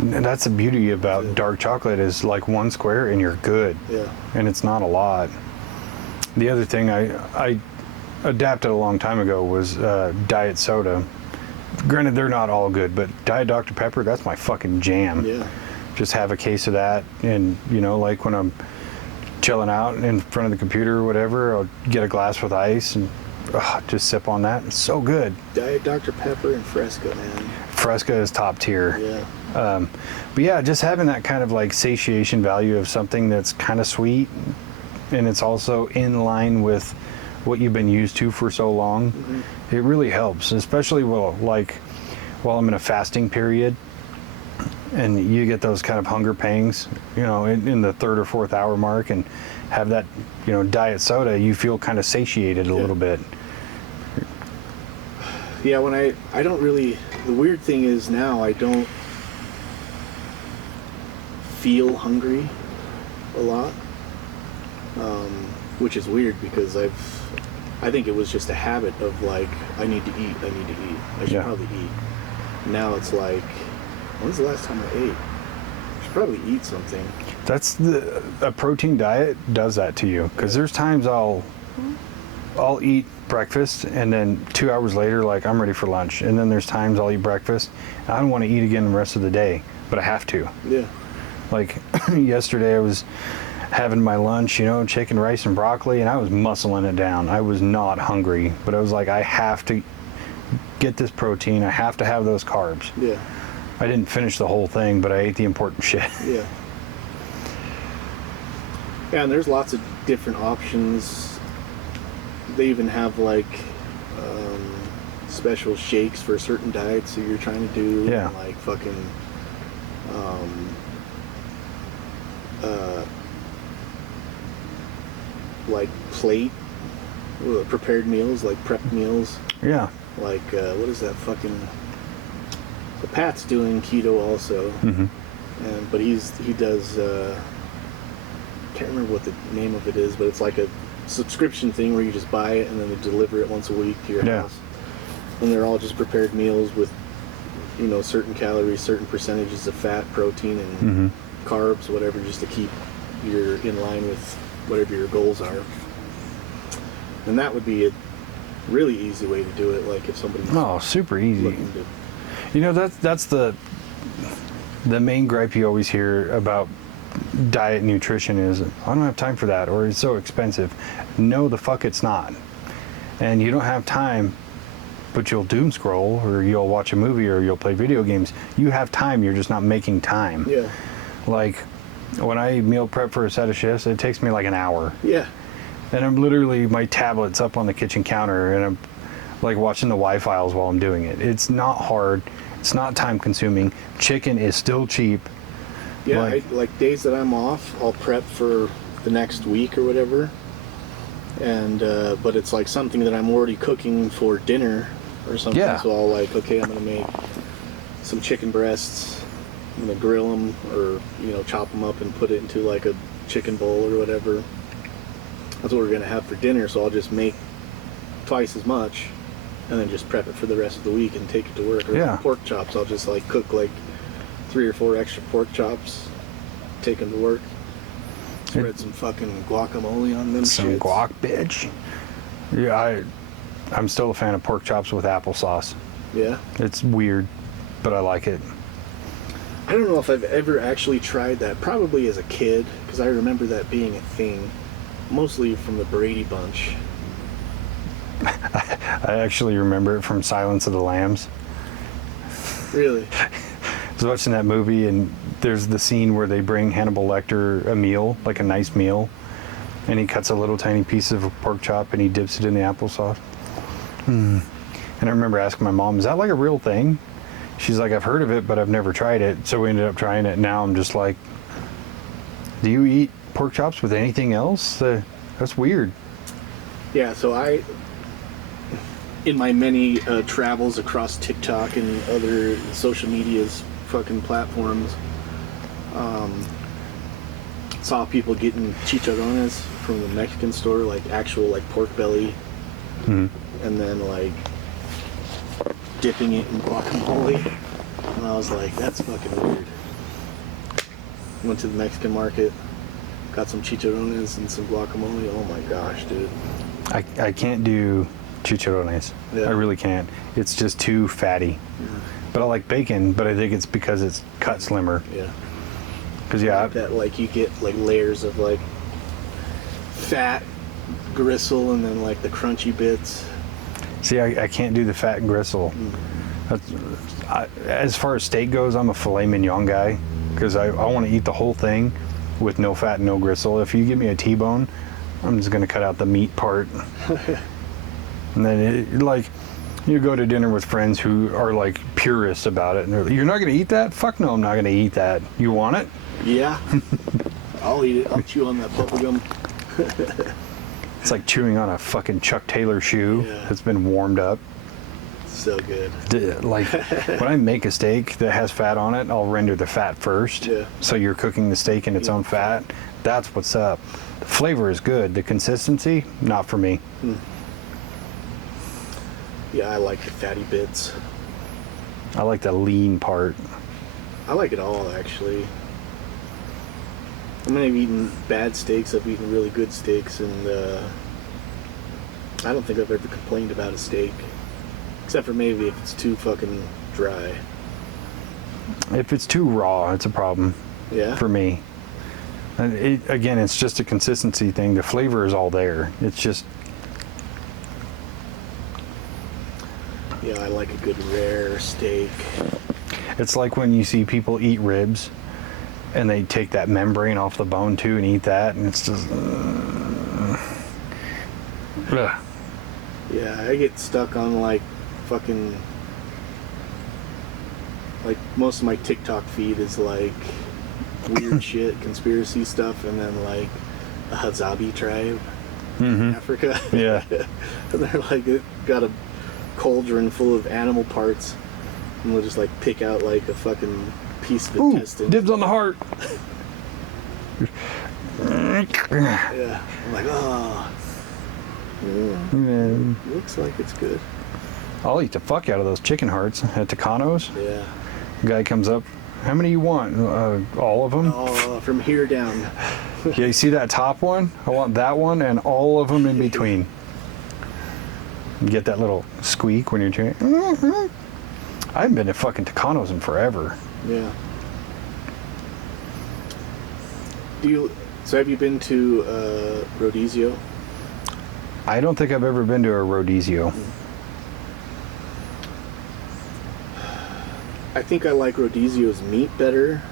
And that's the beauty about dark chocolate, is, like, one square and you're good. Yeah. And it's not a lot. The other thing I adapted a long time ago was diet soda. Granted, they're not all good, but Diet Dr. Pepper, that's my fucking jam. Yeah. Just have a case of that, and, you know, like, when I'm chilling out in front of the computer or whatever, I'll get a glass with ice and just sip on that. It's so good. Diet Dr. Pepper and Fresca, man. Fresca is top tier. Yeah. But yeah, just having that kind of, like, satiation value of something that's kind of sweet, and it's also in line with what you've been used to for so long, it really helps, especially while I'm in a fasting period and you get those kind of hunger pangs, you know, in the 3rd or 4th hour mark, and have that, you know, diet soda, you feel kind of satiated a little bit. Yeah, when I don't really, the weird thing is now I don't feel hungry a lot, which is weird, because I think it was just a habit of, like, I need to eat, I should probably eat. Now it's like, when's the last time I ate? probably eat something. That's a protein diet does that to you, because there's times I'll eat breakfast and then 2 hours later, like, I'm ready for lunch, and then there's times I'll eat breakfast and I don't want to eat again the rest of the day, but I have to. Yeah. Like yesterday I was having my lunch, chicken, rice, and broccoli, and I was muscling it down. I was not hungry, but I was like, I have to get this protein. I have to have those carbs. Yeah. I didn't finish the whole thing, but I ate the important shit. Yeah. Yeah, and there's lots of different options. They even have like special shakes for certain diets that you're trying to do. Yeah. And like fucking like prepared meals, like prep meals. Yeah. Like what is that fucking? The Pat's doing keto also, but he does. Can't remember what the name of it is, but it's like a subscription thing where you just buy it and then they deliver it once a week to your house. And they're all just prepared meals with, certain calories, certain percentages of fat, protein, and carbs, whatever, just to keep you in line with whatever your goals are. And that would be a really easy way to do it. Like if somebody's super easy. That's the main gripe you always hear about diet and nutrition is, I don't have time for that, or it's so expensive. No, the fuck it's not. And you don't have time, but you'll doom scroll, or you'll watch a movie, or you'll play video games. You have time, you're just not making time. Yeah. Like when I meal prep for a set of shifts, it takes me like an hour. Yeah. And I'm literally, my tablet's up on the kitchen counter, and I'm like watching the Y-files while I'm doing it. It's not hard. It's not time consuming. Chicken is still cheap. Yeah, like days that I'm off, I'll prep for the next week or whatever. And but it's like something that I'm already cooking for dinner or something. Yeah. So I'll okay, I'm gonna make some chicken breasts. I'm gonna grill them or chop them up and put it into like a chicken bowl or whatever. That's what we're gonna have for dinner. So I'll just make twice as much, and then just prep it for the rest of the week and take it to work. Or like pork chops, I'll just cook 3 or 4 extra pork chops, take them to work, spread some fucking guacamole on them. Some guac, bitch. Yeah, I'm still a fan of pork chops with applesauce. Yeah? It's weird, but I like it. I don't know if I've ever actually tried that. Probably as a kid, because I remember that being a thing. Mostly from the Brady Bunch. I actually remember it from Silence of the Lambs. Really? I was watching that movie, and there's the scene where they bring Hannibal Lecter a meal, like a nice meal, and he cuts a little tiny piece of pork chop and he dips it in the applesauce. And I remember asking my mom, is that like a real thing? She's like, I've heard of it, but I've never tried it. So we ended up trying it. Now I'm just like, do you eat pork chops with anything else? That's weird. Yeah, so in my many travels across TikTok and other social media's fucking platforms, saw people getting chicharrones from the Mexican store, like actual pork belly, and then dipping it in guacamole, and I was like, that's fucking weird. Went to the Mexican market, got some chicharrones and some guacamole. Oh my gosh, dude. I can't do chicharrones. Yeah. I really can't. It's just too fatty. But I like bacon, but I think it's because it's cut slimmer. Yeah. Because that you get layers of fat gristle and then the crunchy bits. See, I can't do the fat and gristle. As far as steak goes, I'm a filet mignon guy, because I want to eat the whole thing with no fat and no gristle. If you give me a T-bone, I'm just going to cut out the meat part. And then you go to dinner with friends who are purists about it, and they're like, you're not going to eat that? Fuck no, I'm not going to eat that. You want it? Yeah. I'll eat it. I'll chew on that bubblegum. It's like chewing on a fucking Chuck Taylor shoe that's been warmed up. So good. When I make a steak that has fat on it, I'll render the fat first. Yeah. So you're cooking the steak in its own fat. That's what's up. The flavor is good. The consistency, not for me. Yeah, I like the fatty bits. I like the lean part. I like it all, actually. I mean, I've eaten bad steaks, I've eaten really good steaks, and I don't think I've ever complained about a steak. Except for maybe if it's too fucking dry. If it's too raw, it's a problem. Yeah? For me. And again, it's just a consistency thing. The flavor is all there. It's just... Yeah, I like a good rare steak. It's like when you see people eat ribs and they take that membrane off the bone too and eat that, and it's just... Ugh. Yeah, I get stuck on like fucking... Like most of my TikTok feed is like weird shit, conspiracy stuff, and then like the Hazabi tribe in Africa. Yeah. And they're like got a cauldron full of animal parts, and we'll just like pick out like a fucking piece of intestine. Dibs on the heart. Yeah. I'm like, oh. Yeah. Looks like it's good. I'll eat the fuck out of those chicken hearts at Tucanos. Yeah. Guy comes up, how many you want? All of them? Oh, from here down. Yeah, you see that top one? I want that one and all of them in between. You get that little squeak when you're chewing. I haven't been to fucking Tucanos in forever. Yeah. So have you been to Rodizio? I don't think I've ever been to a Rodizio. I think I like Rodizio's meat better.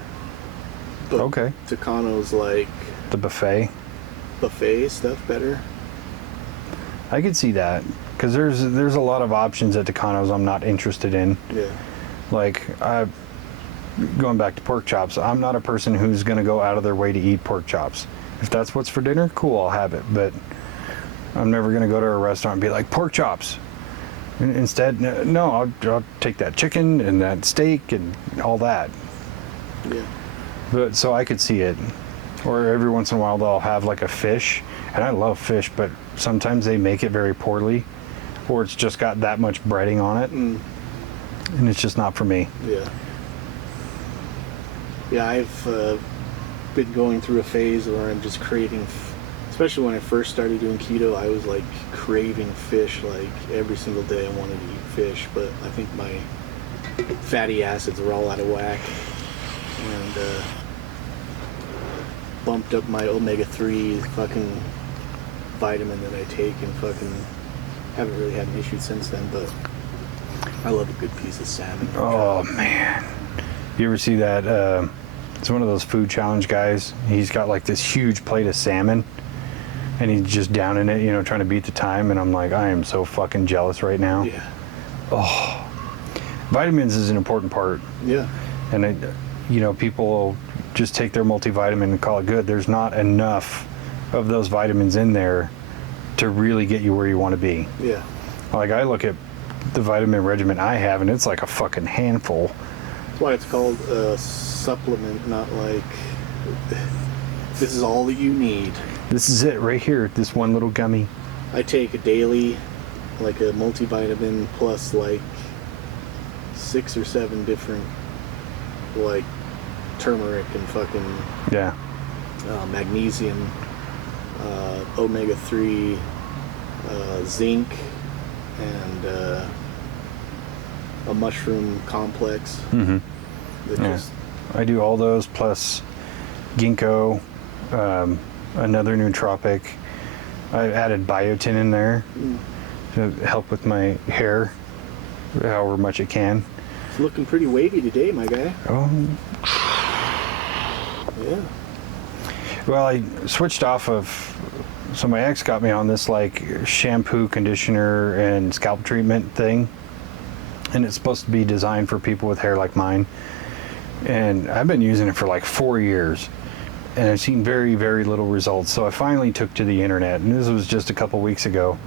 But Okay. Tucano's like The buffet. buffet stuff better. I could see that. Because there's a lot of options at Tucanos I'm not interested in. Yeah. Like, going back to pork chops, I'm not a person who's going to go out of their way to eat pork chops. If that's what's for dinner, cool, I'll have it. But I'm never going to go to a restaurant and be like, pork chops. Instead, no, I'll take that chicken and that steak and all that. Yeah. But so I could see it. Or every once in a while they'll have like a fish, and I love fish, but sometimes they make it very poorly, or it's just got that much breading on it, and it's just not for me. Yeah. Yeah, I've been going through a phase where I'm just craving, especially when I first started doing keto, I was like craving fish like every single day. I wanted to eat fish, but I think my fatty acids were all out of whack, and bumped up my omega-3 fucking vitamin that I take, and fucking haven't really had an issue since then, but I love a good piece of salmon. Oh man, you ever see that? It's one of those food challenge guys. He's got like this huge plate of salmon, and he's just downing it, you know, trying to beat the time. And I'm like, I am so fucking jealous right now. Yeah. Oh, vitamins is an important part. Yeah. And you know, people just take their multivitamin and call it good. There's not enough of those vitamins in there to really get you where you want to be. Yeah. Like, I look at the vitamin regimen I have, and it's like a fucking handful. That's why it's called a supplement, not like this is all that you need. This is it right here, this one little gummy. I take a daily, like a multivitamin plus like 6 or 7 different, like turmeric and fucking Yeah. magnesium, omega-3, zinc, and a mushroom complex. Mm-hmm. That Yeah. just, I do all those plus ginkgo, another nootropic. I added biotin in there to help with my hair, however much it can. it's looking pretty wavy today, my guy. Oh, Yeah. well, I switched off of, so my ex got me on this like shampoo, conditioner, and scalp treatment thing. And it's supposed to be designed for people with hair like mine. And I've been using it for like 4 years. And I've seen very, very little results. So I finally took to the internet, and this was just a couple weeks ago.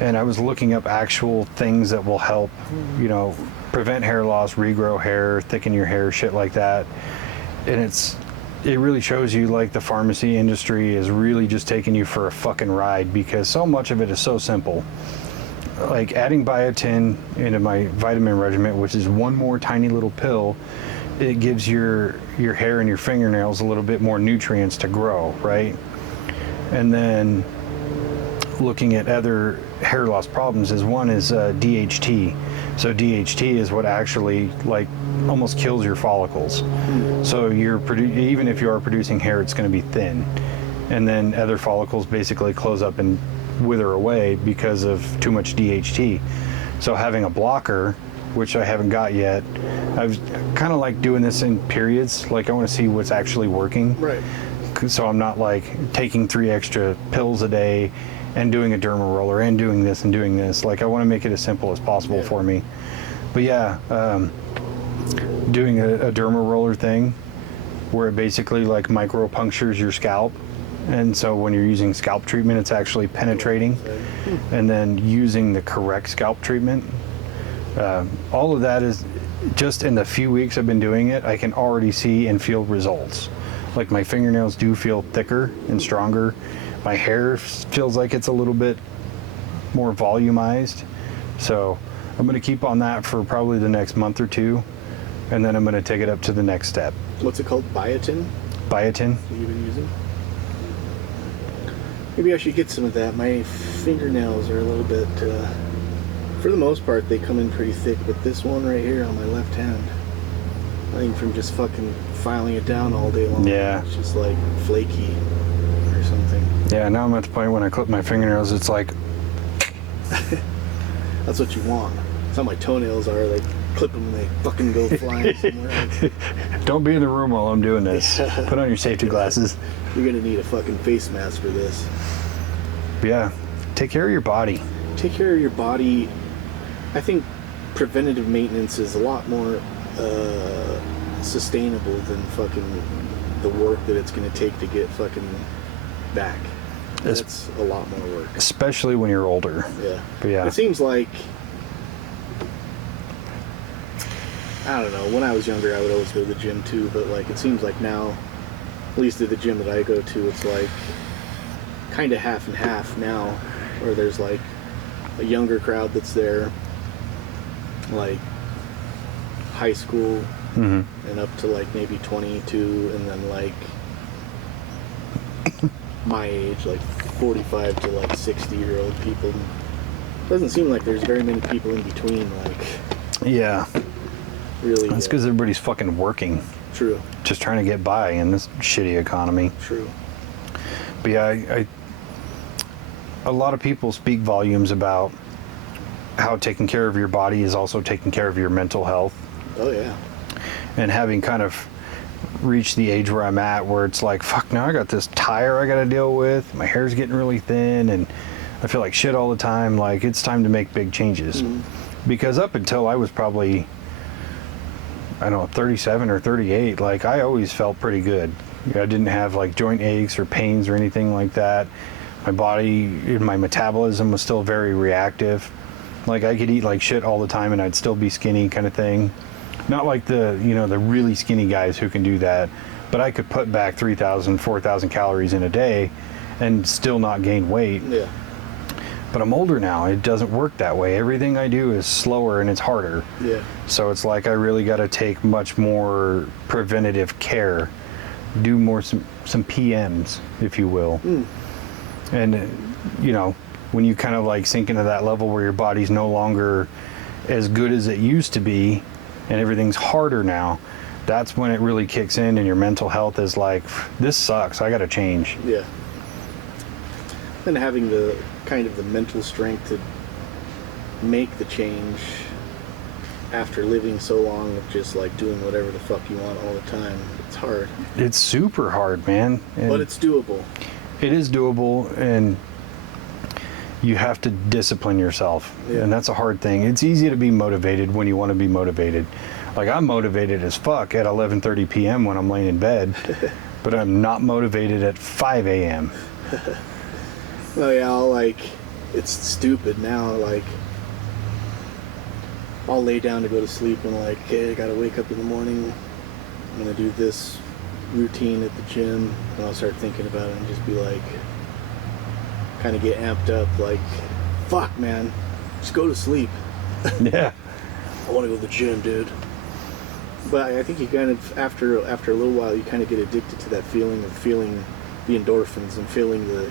And I was looking up actual things that will help, you know, prevent hair loss, regrow hair, thicken your hair, shit like that. And it really shows you like the pharmacy industry is really just taking you for a fucking ride, because so much of it is so simple. Like adding biotin into my vitamin regimen, which is one more tiny little pill, it gives your hair and your fingernails a little bit more nutrients to grow, right? And then looking at other hair loss problems is one is DHT. So DHT is what actually like almost kills your follicles. So even if you are producing hair, it's going to be thin, and then other follicles basically close up and wither away because of too much DHT. So having a blocker, which I haven't got yet, I've kind of like doing this in periods. Like I want to see what's actually working. Right. So I'm not like taking 3 extra pills a day and doing a derma roller and doing this and doing this. Like I want to make it as simple as possible for me. But yeah, doing a derma roller thing where it basically like micro punctures your scalp. And so when you're using scalp treatment, it's actually penetrating. And then using the correct scalp treatment. All of that is just in the few weeks I've been doing it, I can already see and feel results. Like my fingernails do feel thicker and stronger. My hair feels like it's a little bit more volumized. So I'm going to keep on that for probably the next month or two. And then I'm going to take it up to the next step. What's it called? Biotin? Biotin. That you've been using? Maybe I should get some of that. My fingernails are a little bit, for the most part, they come in pretty thick. But this one right here on my left hand, I think from just fucking filing it down all day long. Yeah. It's just like flaky or something. Yeah, now I'm at the point when I clip my fingernails, it's like... That's what you want. That's how my toenails are. Like, clip them and they fucking go flying somewhere else. Don't be in the room while I'm doing this. Put on your safety glasses. You're gonna need a fucking face mask for this. But yeah, take care of your body. Take care of your body. I think preventative maintenance is a lot more sustainable than fucking the work that it's gonna take to get fucking back. That's a lot more work. Especially when you're older. Yeah. But yeah. It seems like, I don't know, when I was younger I would always go to the gym too, but like it seems like now, at least at the gym that I go to, it's like kind of half and half now, where there's like a younger crowd that's there, like high school and up to like maybe 22, and then like my age, like 45 to like 60-year-old people. Doesn't seem like there's very many people in between, like. Yeah. Really. That's because everybody's fucking working. True. Just trying to get by in this shitty economy. True. But yeah, a lot of people speak volumes about how taking care of your body is also taking care of your mental health. Oh yeah. And having kind of reached the age where I'm at, where it's like, fuck, now I got this tire I got to deal with. My hair's getting really thin, and I feel like shit all the time. Like, it's time to make big changes. Because up until I was probably, I don't know, 37 or 38, like, I always felt pretty good. I didn't have like joint aches or pains or anything like that. My body, my metabolism was still very reactive. Like, I could eat like shit all the time and I'd still be skinny, kind of thing. Not like the, you know, the really skinny guys who can do that, but I could put back 3,000, 4,000 calories in a day and still not gain weight. Yeah. But I'm older now. It doesn't work that way. Everything I do is slower and it's harder. Yeah. So it's like I really got to take much more preventative care, do more some PMs, if you will. And you know, when you kind of like sink into that level where your body's no longer as good as it used to be, and everything's harder now, that's when it really kicks in, and your mental health is like, this sucks, I gotta change. Yeah. And having the kind of the mental strength to make the change after living so long of just like doing whatever the fuck you want all the time, it's hard. It's super hard, man. And but it's doable. It is doable, and you have to discipline yourself. Yeah. And that's a hard thing. It's easy to be motivated when you want to be motivated. Like, I'm motivated as fuck at 11:30 p.m. when I'm laying in bed, but I'm not motivated at 5 a.m. Well, yeah, I'll like, it's stupid now, like, I'll lay down to go to sleep and like, okay, I gotta wake up in the morning, I'm gonna do this routine at the gym, and I'll start thinking about it and just be like, kind of get amped up, like, fuck, man, just go to sleep. Yeah. I want to go to the gym, dude. But I think you kind of, after a little while, you kind of get addicted to that feeling of feeling the endorphins and feeling the,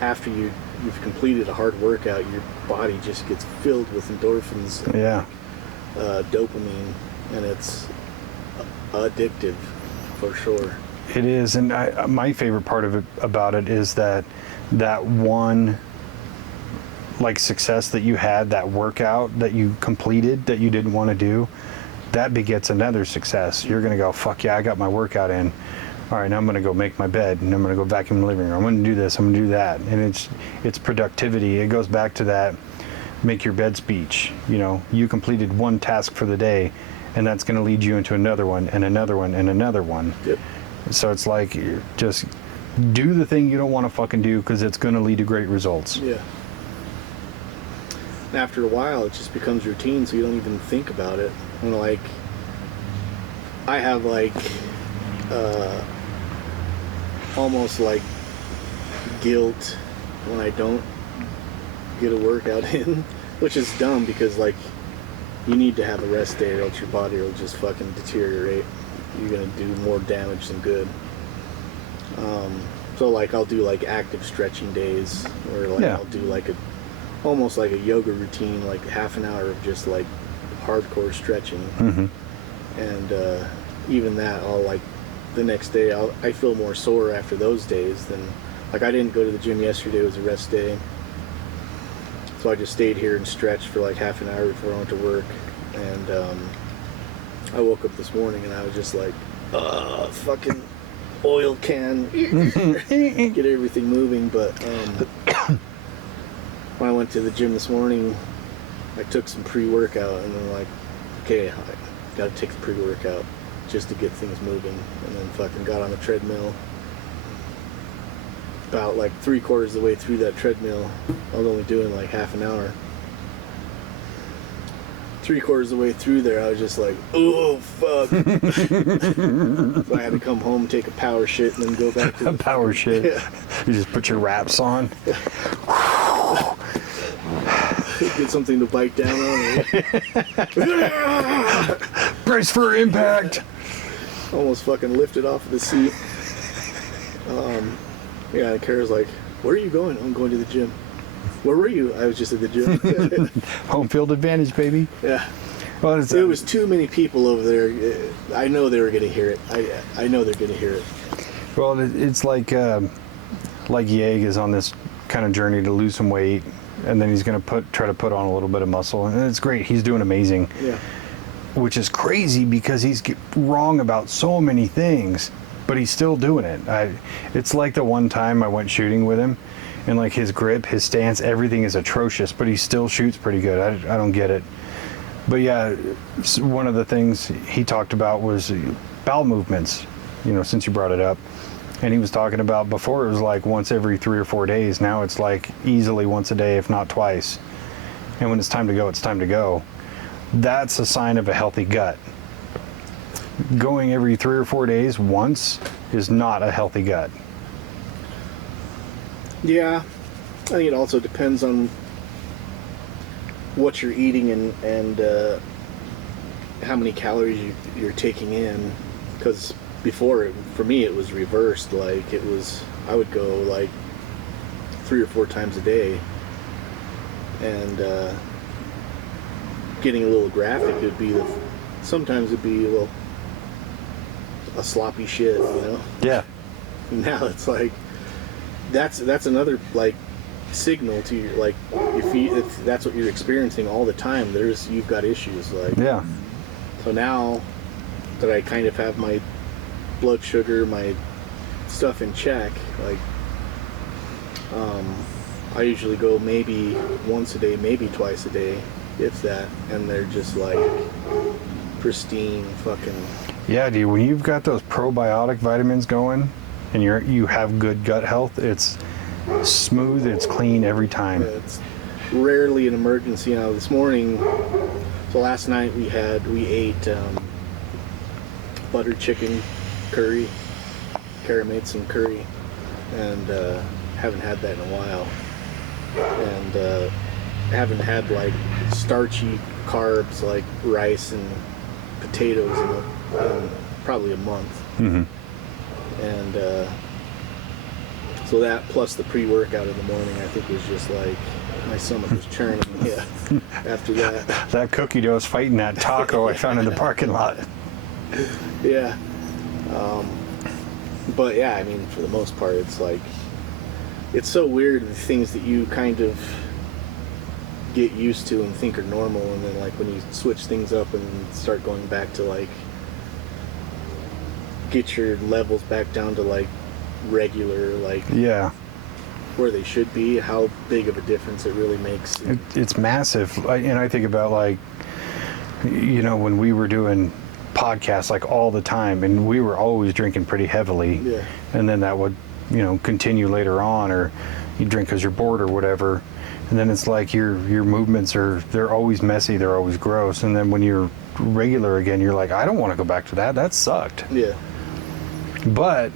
after you've completed a hard workout, your body just gets filled with endorphins and Yeah. dopamine, and it's addictive for sure. It is, and my favorite part of it about it is that one like success that you had, that workout that you completed that you didn't want to do, that begets another success. You're gonna go, fuck yeah, I got my workout in. All right, now I'm gonna go make my bed, and I'm gonna go vacuum the living room. I'm gonna do this, I'm gonna do that, and it's productivity. It goes back to that make your bed speech. You completed one task for the day, and that's gonna lead you into another one and another one and another one. Yep. So it's like, just do the thing you don't want to fucking do, because it's going to lead to great results. Yeah. And after a while, it just becomes routine, so you don't even think about it. And like, I have like, almost like guilt when I don't get a workout in, which is dumb because like, you need to have a rest day or else your body will just fucking deteriorate. You're gonna do more damage than good. So like I'll do like active stretching days where like I'll do like almost like a yoga routine, like half an hour of just like hardcore stretching. Mm-hmm. And even that, I'll like the next day I feel more sore after those days than like I didn't go to the gym yesterday. It was a rest day, so I just stayed here and stretched for like half an hour before I went to work. And I woke up this morning and I was just like, fucking oil can, get everything moving. But when I went to the gym this morning, I took some pre-workout and then like, okay, I gotta take the pre-workout just to get things moving. And then fucking got on the treadmill. About like 3/4 of the way through that treadmill, I was only doing like half an hour. 3/4 of the way through there, I was just like, oh, fuck. So I had to come home, take a power shit, and then go back to the power shit. Yeah. You just put your wraps on. Get something to bite down on. Brace for impact. Almost fucking lifted off of the seat. Yeah, and Kara's like, where are you going? I'm going to the gym. Where were you? I was just at the gym. Home field advantage, baby. Yeah. Well, there was too many people over there. I know they were going to hear it. I know they're going to hear it. Well, it's like Yeg is on this kind of journey to lose some weight, and then he's going to try to put on a little bit of muscle, and it's great. He's doing amazing. Yeah. Which is crazy because he's wrong about so many things, but he's still doing it. It's like the one time I went shooting with him, and like his grip, his stance, everything is atrocious, but he still shoots pretty good. I don't get it. But yeah, one of the things he talked about was bowel movements, since you brought it up. And he was talking about before it was like once every 3 or 4 days. Now it's like easily once a day, if not twice. And when it's time to go, it's time to go. That's a sign of a healthy gut. Going every 3 or 4 days once is not a healthy gut. Yeah, I think it also depends on what you're eating and how many calories you're taking in. Because before, for me, it was reversed. Like I would go like 3 or 4 times a day, and getting a little graphic, it'd be sometimes it'd be a sloppy shit, Yeah. Now it's like. That's another like signal to you, like if that's what you're experiencing all the time, you've got issues. Like, yeah. So now that I kind of have my blood sugar, my stuff in check, like I usually go maybe once a day, maybe twice a day, if that, and they're just like pristine fucking. Yeah, dude, when you've got those probiotic vitamins going and you have good gut health, it's smooth, it's clean every time. Yeah, it's rarely an emergency. This morning, so last night we ate buttered chicken curry. Kara made some curry, and haven't had that in a while. And haven't had like starchy carbs like rice and potatoes in probably a month. Mm-hmm. And so that plus the pre-workout in the morning, I think was just like my stomach was churning. Yeah. After that. That cookie dough is fighting that taco I found in the parking lot. Yeah. But yeah, I mean, for the most part, it's like, it's so weird the things that you kind of get used to and think are normal, and then like when you switch things up and start going back to like get your levels back down to like regular, like Yeah. where they should be, how big of a difference it really makes. It's massive. And I think about like, you know, when we were doing podcasts like all the time, and we were always drinking pretty heavily. Yeah. And then that would, you know, continue later on, or you drink because you're bored or whatever. And then it's like your movements they're always messy, they're always gross. And then when you're regular again, you're like, I don't want to go back to that. That sucked. Yeah. But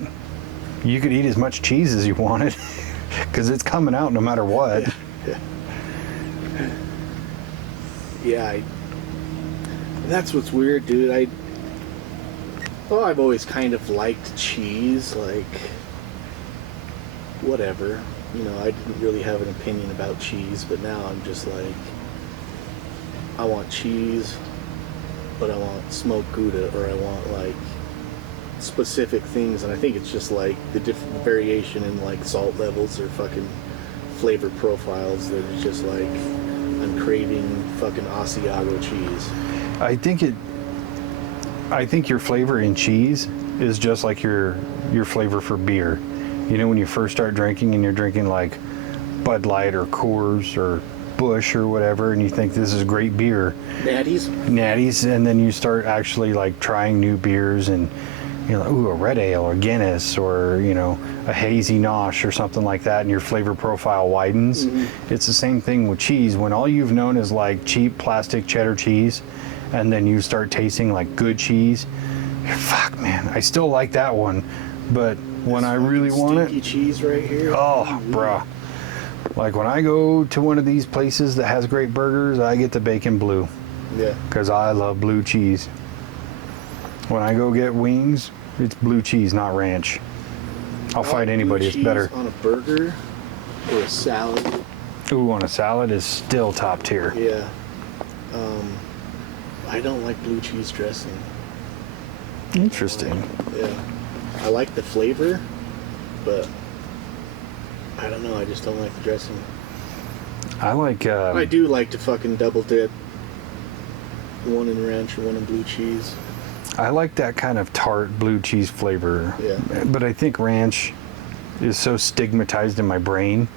you could eat as much cheese as you wanted because it's coming out no matter what. Yeah. That's what's weird, dude. I've always kind of liked cheese, like, whatever. You know, I didn't really have an opinion about cheese, but now I'm just like, I want cheese, but I want smoked Gouda, or I want, like, specific things, and I think it's just, like, the different variation in, like, salt levels or fucking flavor profiles that is just, like, I'm craving fucking Asiago cheese. I think your flavor in cheese is just like your flavor for beer. You know, when you first start drinking and you're drinking like Bud Light or Coors or Busch or whatever, and you think this is great beer. Natties, and then you start actually like trying new beers, and you're like, ooh, a red ale or Guinness, or, you know, a hazy nosh or something like that, and your flavor profile widens. Mm-hmm. It's the same thing with cheese. When all you've known is like cheap plastic cheddar cheese, and then you start tasting like good cheese, fuck, man, I still like that one, but when I really want it, cheese right here. Oh, bruh. Like when I go to one of these places that has great burgers, I get the bacon blue. Yeah. Because I love blue cheese. When I go get wings, it's blue cheese, not ranch. I'll fight anybody. It's better. On a burger or a salad. Ooh, on a salad is still top tier. Yeah. I don't like blue cheese dressing. Interesting. Yeah. I like the flavor, but I don't know, I just don't like the dressing. I like... I do like to fucking double dip. One in ranch and one in blue cheese. I like that kind of tart blue cheese flavor. Yeah. But I think ranch is so stigmatized in my brain.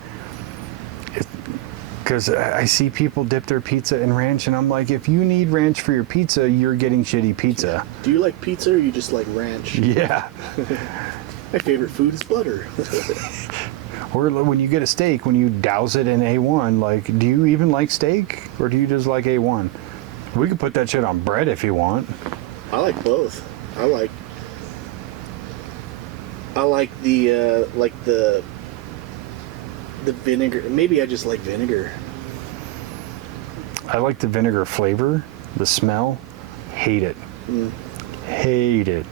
Because I see people dip their pizza in ranch, and I'm like, if you need ranch for your pizza, you're getting shitty pizza. Do you like pizza, or you just like ranch? Yeah. My favorite food is butter. Or when you get a steak, when you douse it in A1, like, do you even like steak, or do you just like A1? We could put that shit on bread if you want. I like both. I like the vinegar. Maybe I just like vinegar. I like the vinegar flavor, the smell. Hate it. Hate it.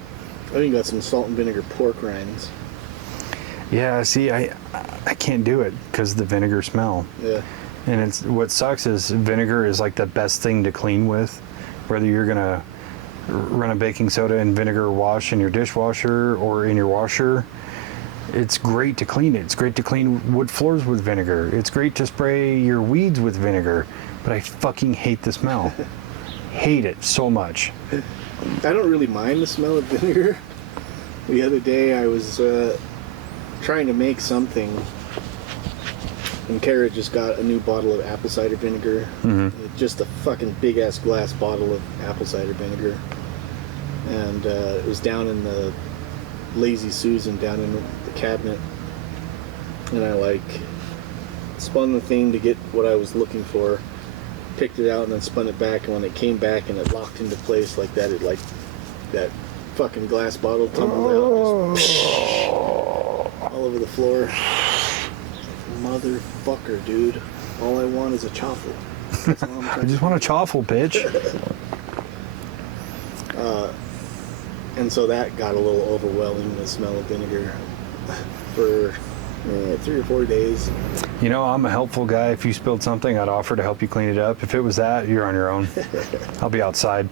I think you got some salt and vinegar pork rinds. Yeah, see, I can't do it because the vinegar smell. Yeah. And it's what sucks is vinegar is like the best thing to clean with, whether you're gonna run a baking soda and vinegar wash in your dishwasher or in your washer. It's great to clean it. It's great to clean wood floors with vinegar. It's great to spray your weeds with vinegar, but I fucking hate the smell. Hate it so much. I don't really mind the smell of vinegar. The other day I was trying to make something, and Kara just got a new bottle of apple cider vinegar. Mm-hmm. Just a fucking big ass glass bottle of apple cider vinegar. And it was down in the Lazy Susan, down in the cabinet. And I like spun the thing to get what I was looking for, picked it out, and then spun it back. And when it came back and it locked into place like that, it like that fucking glass bottle tumbled out, just all over the floor. Motherfucker, dude. All I want is a chaffle. I just want a chaffle, bitch. And so that got a little overwhelming, the smell of vinegar, for 3 or 4 days. You know, I'm a helpful guy. If you spilled something, I'd offer to help you clean it up. If it was that, you're on your own. I'll be outside.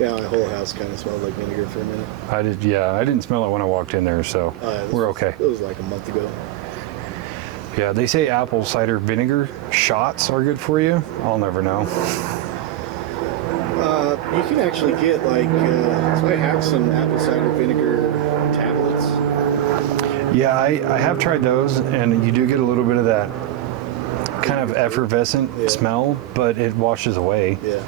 Yeah, my whole house kind of smelled like vinegar for a minute. I didn't smell it when I walked in there, so we're okay. It was like a month ago. Yeah, they say apple cider vinegar shots are good for you. I'll never know. You can actually get like, so I have some apple cider vinegar tablets. Yeah, I have tried those, and you do get a little bit of that kind of effervescent smell, but it washes away. Yeah.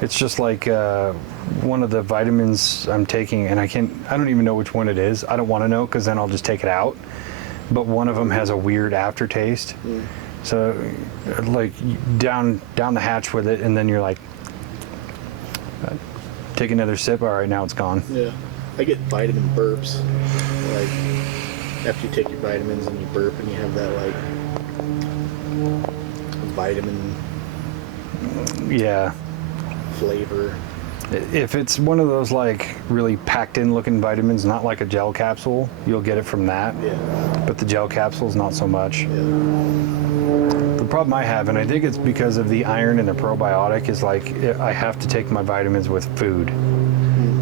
It's just like one of the vitamins I'm taking, and I don't even know which one it is. I don't want to know, because then I'll just take it out. But one of them has a weird aftertaste. So like down the hatch with it, and then you're like, take another sip. All right, now it's gone. Yeah. I get vitamin burps. Like after you take your vitamins and you burp and you have that like vitamin flavor. If it's one of those like really packed in looking vitamins, not like a gel capsule, you'll get it from that. Yeah. But the gel capsules, not so much. Yeah. The problem I have, and I think it's because of the iron and the probiotic, is like I have to take my vitamins with food.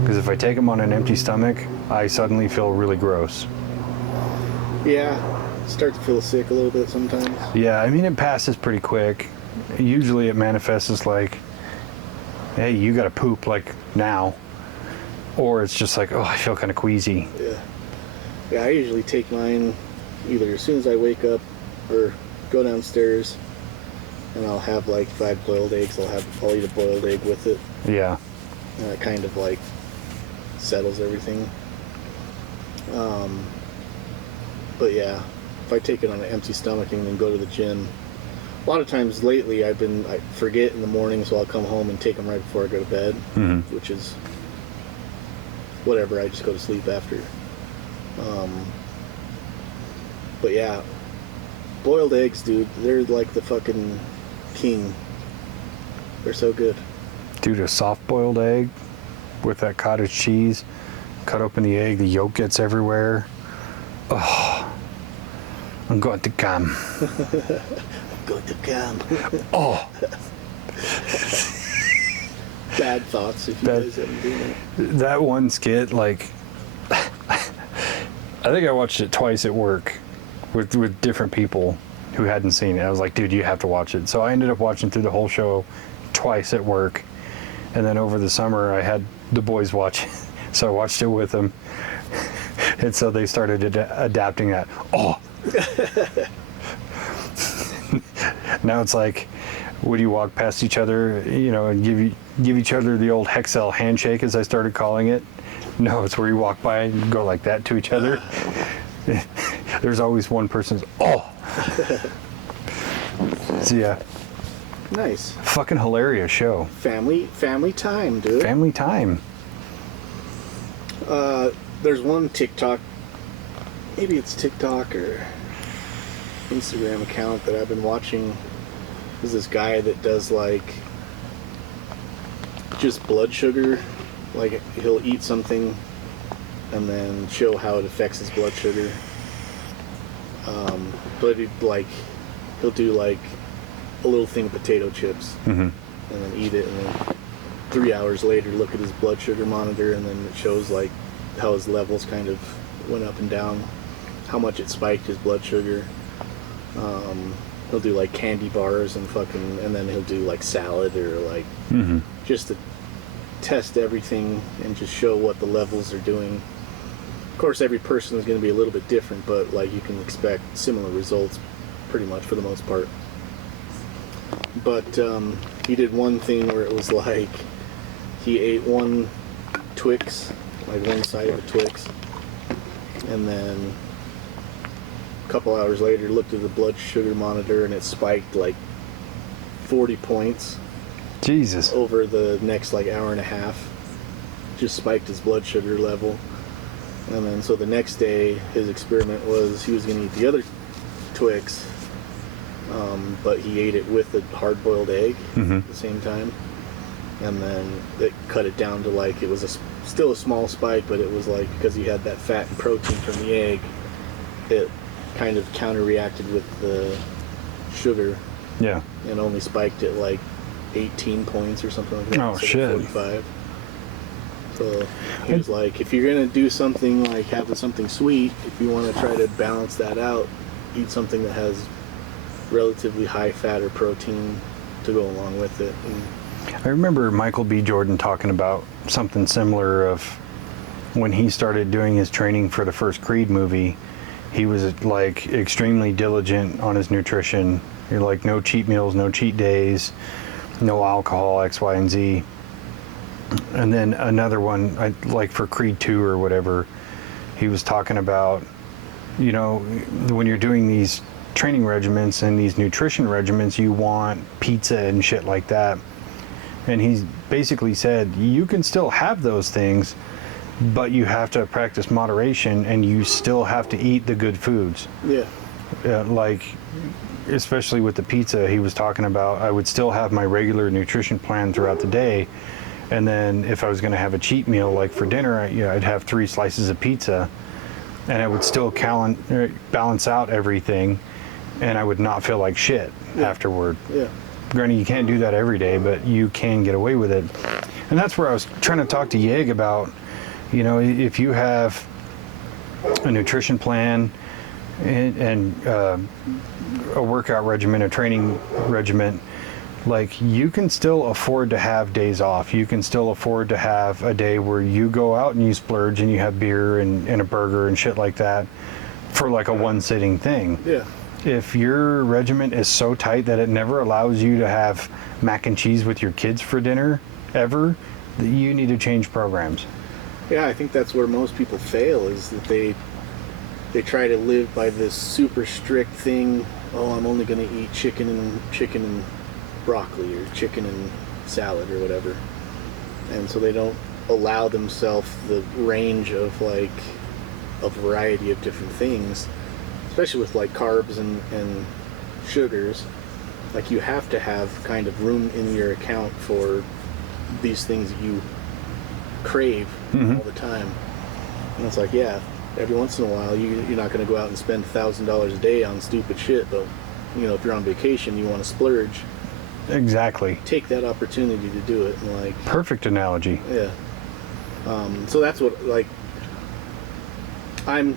Because if I take them on an empty stomach, I suddenly feel really gross. Yeah. Start to feel sick a little bit sometimes. Yeah, I mean, it passes pretty quick. Usually it manifests as like, hey, you gotta poop like now. Or it's just like, oh, I feel kind of queasy. Yeah. Yeah, I usually take mine either as soon as I wake up or go downstairs, and I'll have like 5 boiled eggs. I'll eat a boiled egg with it. Yeah. And it kind of like settles everything. But yeah, if I take it on an empty stomach and then go to the gym, a lot of times lately I forget in the morning, so I'll come home and take them right before I go to bed, which is whatever, I just go to sleep after. But yeah, boiled eggs, dude, they're like the fucking king. They're so good. Dude, a soft boiled egg with that cottage cheese, cut open the egg, the yolk gets everywhere. Oh, I'm going to come. Going to come. Oh. Bad thoughts if you guys haven't seen it. That one skit, like, I think I watched it twice at work with different people who hadn't seen it. I was like, dude, you have to watch it. So I ended up watching through the whole show twice at work. And then over the summer, I had the boys watch it. So I watched it with them. And so they started adapting that. Oh. Now it's like, would you walk past each other, you know, and give each other the old Hexel handshake, as I started calling it? No, it's where you walk by and go like that to each other. There's always one person's, oh. So yeah. Nice. Fucking hilarious show. Family time, dude. Family time. There's one TikTok, maybe it's TikTok or Instagram account that I've been watching. There's this guy that does like just blood sugar. Like he'll eat something and then show how it affects his blood sugar. But he'll do like a little thing of potato chips and then eat it, and then 3 hours later look at his blood sugar monitor, and then it shows like how his levels kind of went up and down, how much it spiked his blood sugar. He'll do like candy bars and then he'll do like salad or like just to test everything and just show what the levels are doing. Of course, every person is going to be a little bit different, but like you can expect similar results pretty much for the most part. But he did one thing where it was like he ate one Twix, like one side of a Twix, and then a couple hours later looked at the blood sugar monitor and it spiked like 40 points. Jesus. Over the next like hour and a half. Just spiked his blood sugar level. And then so the next day his experiment was he was going to eat the other Twix, but he ate it with a hard-boiled egg at the same time. and then it cut it down to like it was still a small spike, but it was like because you had that fat and protein from the egg, it kind of counter-reacted with the sugar. Yeah. And only spiked at like 18 points or something like that. Oh, shit. 45. So he was like, if you're going to do something like having something sweet, if you want to try to balance that out, eat something that has relatively high fat or protein to go along with it. And I remember Michael B. Jordan talking about something similar of when he started doing his training for the first Creed movie. He was like extremely diligent on his nutrition. You're like no cheat meals, no cheat days, no alcohol, X, Y, and Z. And then another one, like for Creed 2 or whatever, he was talking about, you know, when you're doing these training regimens and these nutrition regimens, you want pizza and shit like that. And he basically said, you can still have those things, but you have to practice moderation and you still have to eat the good foods. yeah. Like, especially with the pizza, he was talking about, I would still have my regular nutrition plan throughout the day. And then if I was going to have a cheat meal, like for dinner, I'd have 3 slices of pizza and it would still balance out everything. And I would not feel like shit afterward. Yeah. Granted, you can't do that every day, but you can get away with it. And that's where I was trying to talk to Yeg about, you know, if you have a nutrition plan and a workout regimen, a training regimen, like you can still afford to have days off. You can still afford to have a day where you go out and you splurge and you have beer and a burger and shit like that for like a one sitting thing. Yeah. If your regimen is so tight that it never allows you to have mac and cheese with your kids for dinner ever, you need to change programs. Yeah, I think that's where most people fail, is that they try to live by this super strict thing. Oh, I'm only going to eat chicken and broccoli or chicken and salad or whatever. And so they don't allow themselves the range of like a variety of different things, especially with like carbs and sugars. Like you have to have kind of room in your account for these things that you crave all the time. And it's like, yeah, every once in a while you're not going to go out and spend $1,000 a day on stupid shit, but you know, if you're on vacation, you want to splurge. Exactly. Take that opportunity to do it. And like, perfect analogy. Yeah. So that's what, like, I'm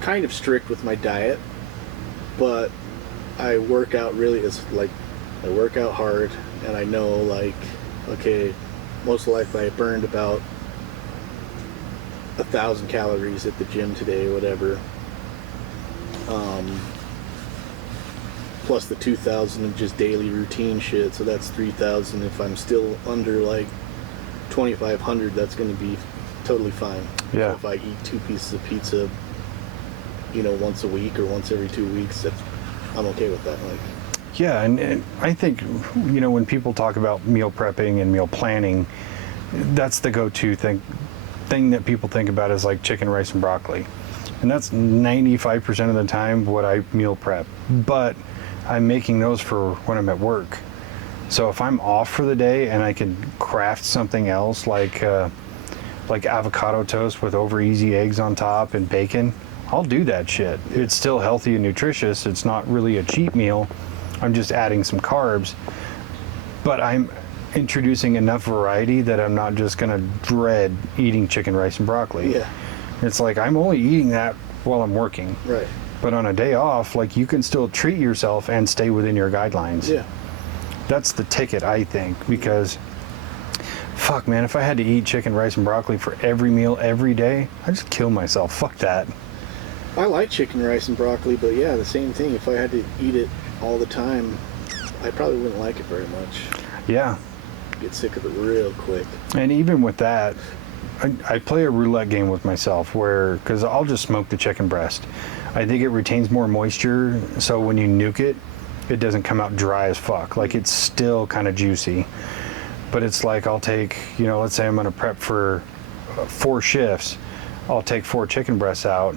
kind of strict with my diet, but I work out I work out hard, and I know, like, okay, most likely I burned about 1,000 calories at the gym today or whatever. Plus the 2,000 of just daily routine shit, so that's 3,000. If I'm still under like 2,500, that's going to be totally fine. Yeah. So if I eat 2 pieces of pizza, you know, once a week or once every 2 weeks, I'm okay with that. Like, yeah, and I think, you know, when people talk about meal prepping and meal planning, that's the go-to thing that people think about is like chicken, rice, and broccoli. And that's 95% of the time what I meal prep. But I'm making those for when I'm at work. So if I'm off for the day and I can craft something else like avocado toast with over easy eggs on top and bacon, I'll do that shit. It's still healthy and nutritious. It's not really a cheat meal. I'm just adding some carbs, but I'm introducing enough variety that I'm not just gonna dread eating chicken, rice, and broccoli. yeah. It's like I'm only eating that while I'm working. Right. But on a day off, like you can still treat yourself and stay within your guidelines. Yeah. That's the ticket, I think, because fuck, man, if I had to eat chicken, rice, and broccoli for every meal every day, I'd just kill myself. Fuck that. I like chicken, rice, and broccoli, but yeah, the same thing. If I had to eat it all the time, I probably wouldn't like it very much. Yeah. Get sick of it real quick. And even with that, I play a roulette game with myself because I'll just smoke the chicken breast. I think it retains more moisture, so when you nuke it, it doesn't come out dry as fuck. Like it's still kind of juicy. But it's like I'll take, you know, let's say I'm going to prep for 4 shifts. I'll take 4 chicken breasts out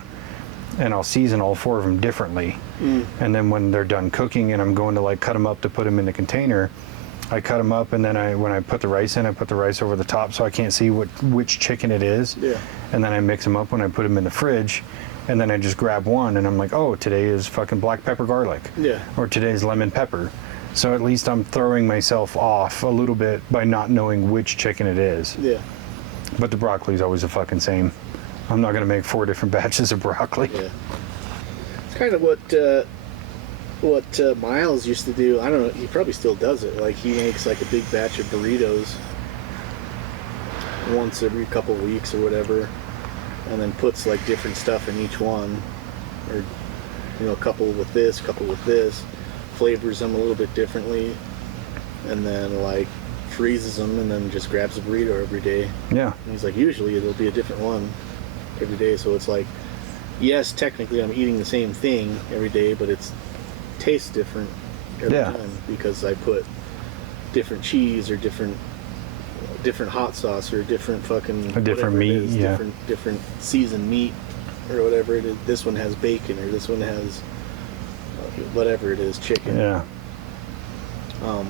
and I'll season all 4 of them differently. And then when they're done cooking and I'm going to like cut them up to put them in the container, I cut them up, and then when I put the rice in, I put the rice over the top so I can't see which chicken it is. Yeah. And then I mix them up when I put them in the fridge, and then I just grab one, and I'm like, oh, today is fucking black pepper garlic. Yeah. Or today's lemon pepper. So at least I'm throwing myself off a little bit by not knowing which chicken it is. Yeah. But the broccoli's always the fucking same. I'm not gonna make 4 different batches of broccoli. Yeah. It's kind of what Miles used to do. I don't know. He probably still does it. Like he makes like a big batch of burritos once every couple weeks or whatever, and then puts like different stuff in each one, or a couple with this, flavors them a little bit differently, and then like freezes them, and then just grabs a burrito every day. Yeah. And he's like, usually it'll be a different one every day, so it's like, yes, technically I'm eating the same thing every day, but it's tastes different every time because I put different cheese or different hot sauce or different fucking a different meat, is, different seasoned meat or whatever it is. This one has bacon, or this one has whatever it is, chicken. Yeah.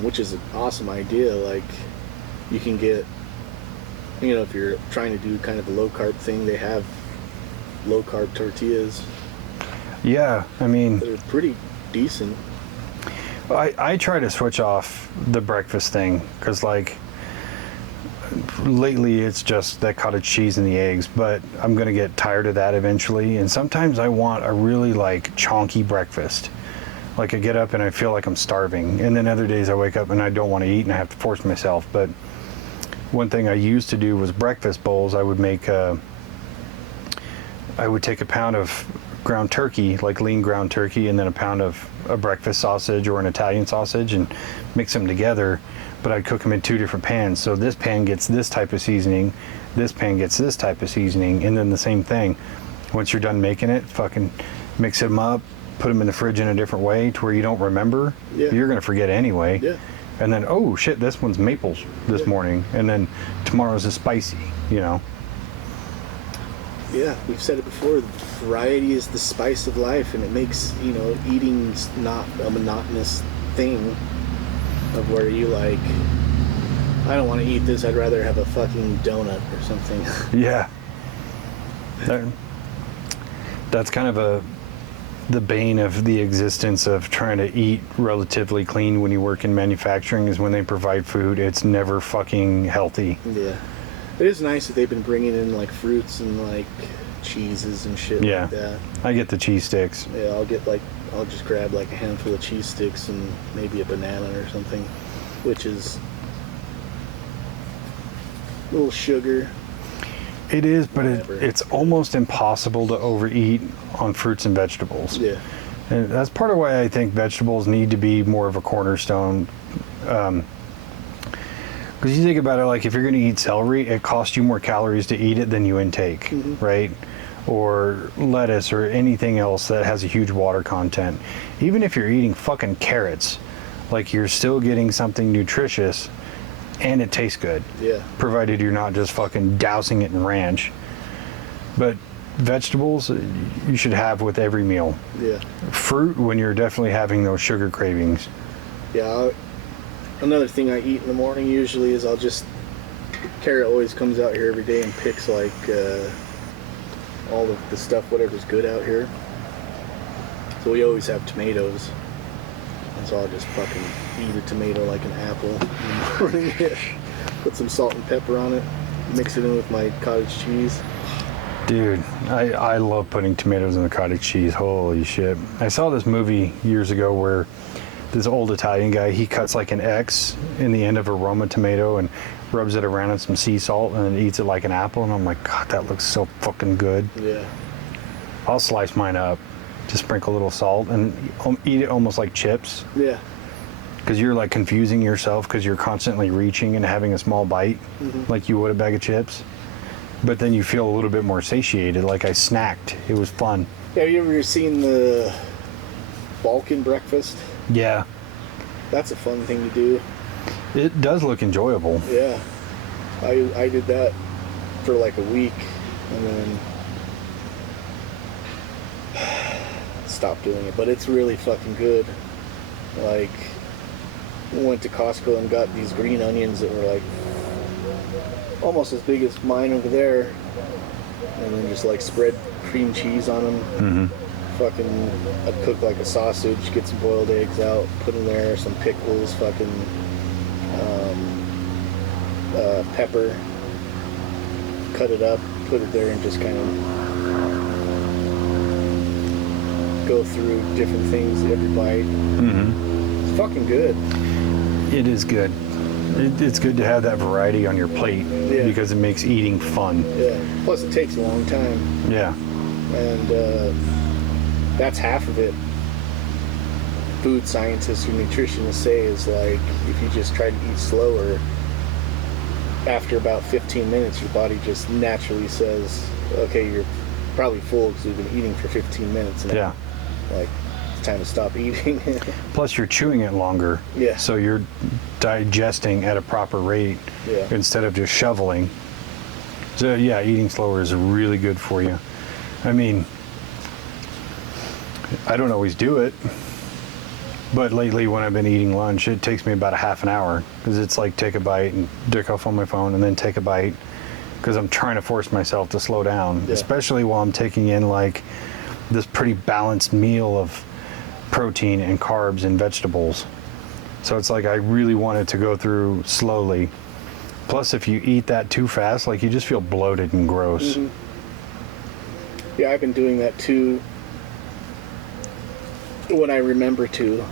Which is an awesome idea. Like you can get, if you're trying to do kind of a low carb thing, they have low carb tortillas. Yeah, I mean, they're pretty decent. I try to switch off the breakfast thing because like lately it's just that cottage cheese and the eggs, but I'm gonna get tired of that eventually, and sometimes I want a really like chonky breakfast. Like I get up and I feel like I'm starving, and then other days I wake up and I don't want to eat and I have to force myself. But one thing I used to do was breakfast bowls. I would take a pound of ground turkey, like lean ground turkey, and then a pound of a breakfast sausage or an Italian sausage, and mix them together. But I'd cook them in 2 different pans. So this pan gets this type of seasoning, this pan gets this type of seasoning, and then the same thing. Once you're done making it, fucking mix them up, put them in the fridge in a different way to where you don't remember. Yeah. You're gonna forget anyway. Yeah. And then, oh shit, this one's maples this morning, and then tomorrow's is spicy, Yeah, we've said it before, variety is the spice of life, and it makes, eating's not a monotonous thing of where you like, I don't want to eat this, I'd rather have a fucking donut or something. Yeah. That's kind of the bane of the existence of trying to eat relatively clean when you work in manufacturing, is when they provide food, it's never fucking healthy. Yeah. It is nice that they've been bringing in like fruits and like cheeses and shit like that. I get the cheese sticks. Yeah, I'll just grab like a handful of cheese sticks and maybe a banana or something, which is a little sugar. It is, but it's almost impossible to overeat on fruits and vegetables. Yeah. And that's part of why I think vegetables need to be more of a cornerstone. Because you think about it, like if you're going to eat celery, it costs you more calories to eat it than you intake, right? Or lettuce or anything else that has a huge water content. Even if you're eating fucking carrots, like you're still getting something nutritious and it tastes good. Yeah. Provided you're not just fucking dousing it in ranch. But vegetables, you should have with every meal. Yeah. Fruit, when you're definitely having those sugar cravings. Yeah. Another thing I eat in the morning usually is Carrot always comes out here every day and picks like all of the stuff, whatever's good out here. So we always have tomatoes. And so I'll just fucking eat a tomato like an apple in the morning. Put some salt and pepper on it, mix it in with my cottage cheese. Dude, I love putting tomatoes in the cottage cheese. Holy shit. I saw this movie years ago where this old Italian guy, he cuts like an X in the end of a Roma tomato and rubs it around in some sea salt and then eats it like an apple. And I'm like, God, that looks so fucking good. Yeah. I'll slice mine up, just sprinkle a little salt and eat it almost like chips. Yeah. Because you're like confusing yourself because you're constantly reaching and having a small bite like you would a bag of chips. But then you feel a little bit more satiated, like I snacked. It was fun. Have you ever seen the Balkan breakfast? Yeah. That's a fun thing to do. It does look enjoyable. Yeah. I did that for like a week and then stopped doing it. But it's really fucking good. Like, went to Costco and got these green onions that were like almost as big as mine over there, and then just like spread cream cheese on them. Fucking, I'd cook like a sausage, get some boiled eggs out, put in there some pickles, fucking pepper, cut it up, put it there, and just kind of go through different things every bite. It's fucking good. It is good. It's good to have that variety on your plate because it makes eating fun. Yeah. Plus, it takes a long time. Yeah. And that's half of it. Food scientists or nutritionists say is like, if you just try to eat slower, after about 15 minutes, your body just naturally says, okay, you're probably full because you've been eating for 15 minutes now. Yeah. Like, it's time to stop eating. Plus, you're chewing it longer. Yeah. So you're digesting at a proper rate instead of just shoveling. So, yeah, eating slower is really good for you. I mean, I don't always do it, but lately when I've been eating lunch, it takes me about a half an hour because it's like take a bite and dick off on my phone and then take a bite because I'm trying to force myself to slow down, especially while I'm taking in like this pretty balanced meal of protein and carbs and vegetables. So it's like I really want it to go through slowly. Plus, if you eat that too fast, like you just feel bloated and gross. Yeah, I've been doing that too when I remember to.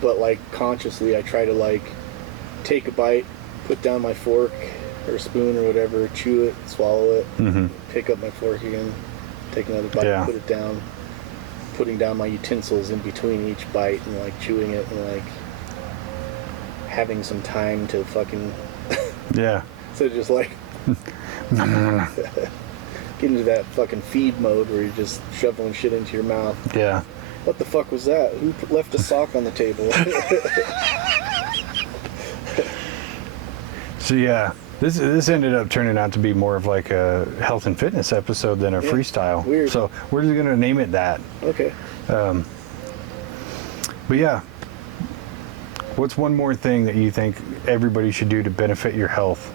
But like consciously, I try to like take a bite, put down my fork or spoon or whatever, chew it, swallow it, pick up my fork again, take another bite, put it down, putting down my utensils in between each bite and like chewing it and like having some time to fucking so just like get into that fucking feed mode where you're just shoveling shit into your mouth. Yeah. What the fuck was that? Who left a sock on the table? So yeah, this ended up turning out to be more of like a health and fitness episode than a freestyle. Weird. So we're just gonna name it that. Okay. But yeah, what's one more thing that you think everybody should do to benefit your health?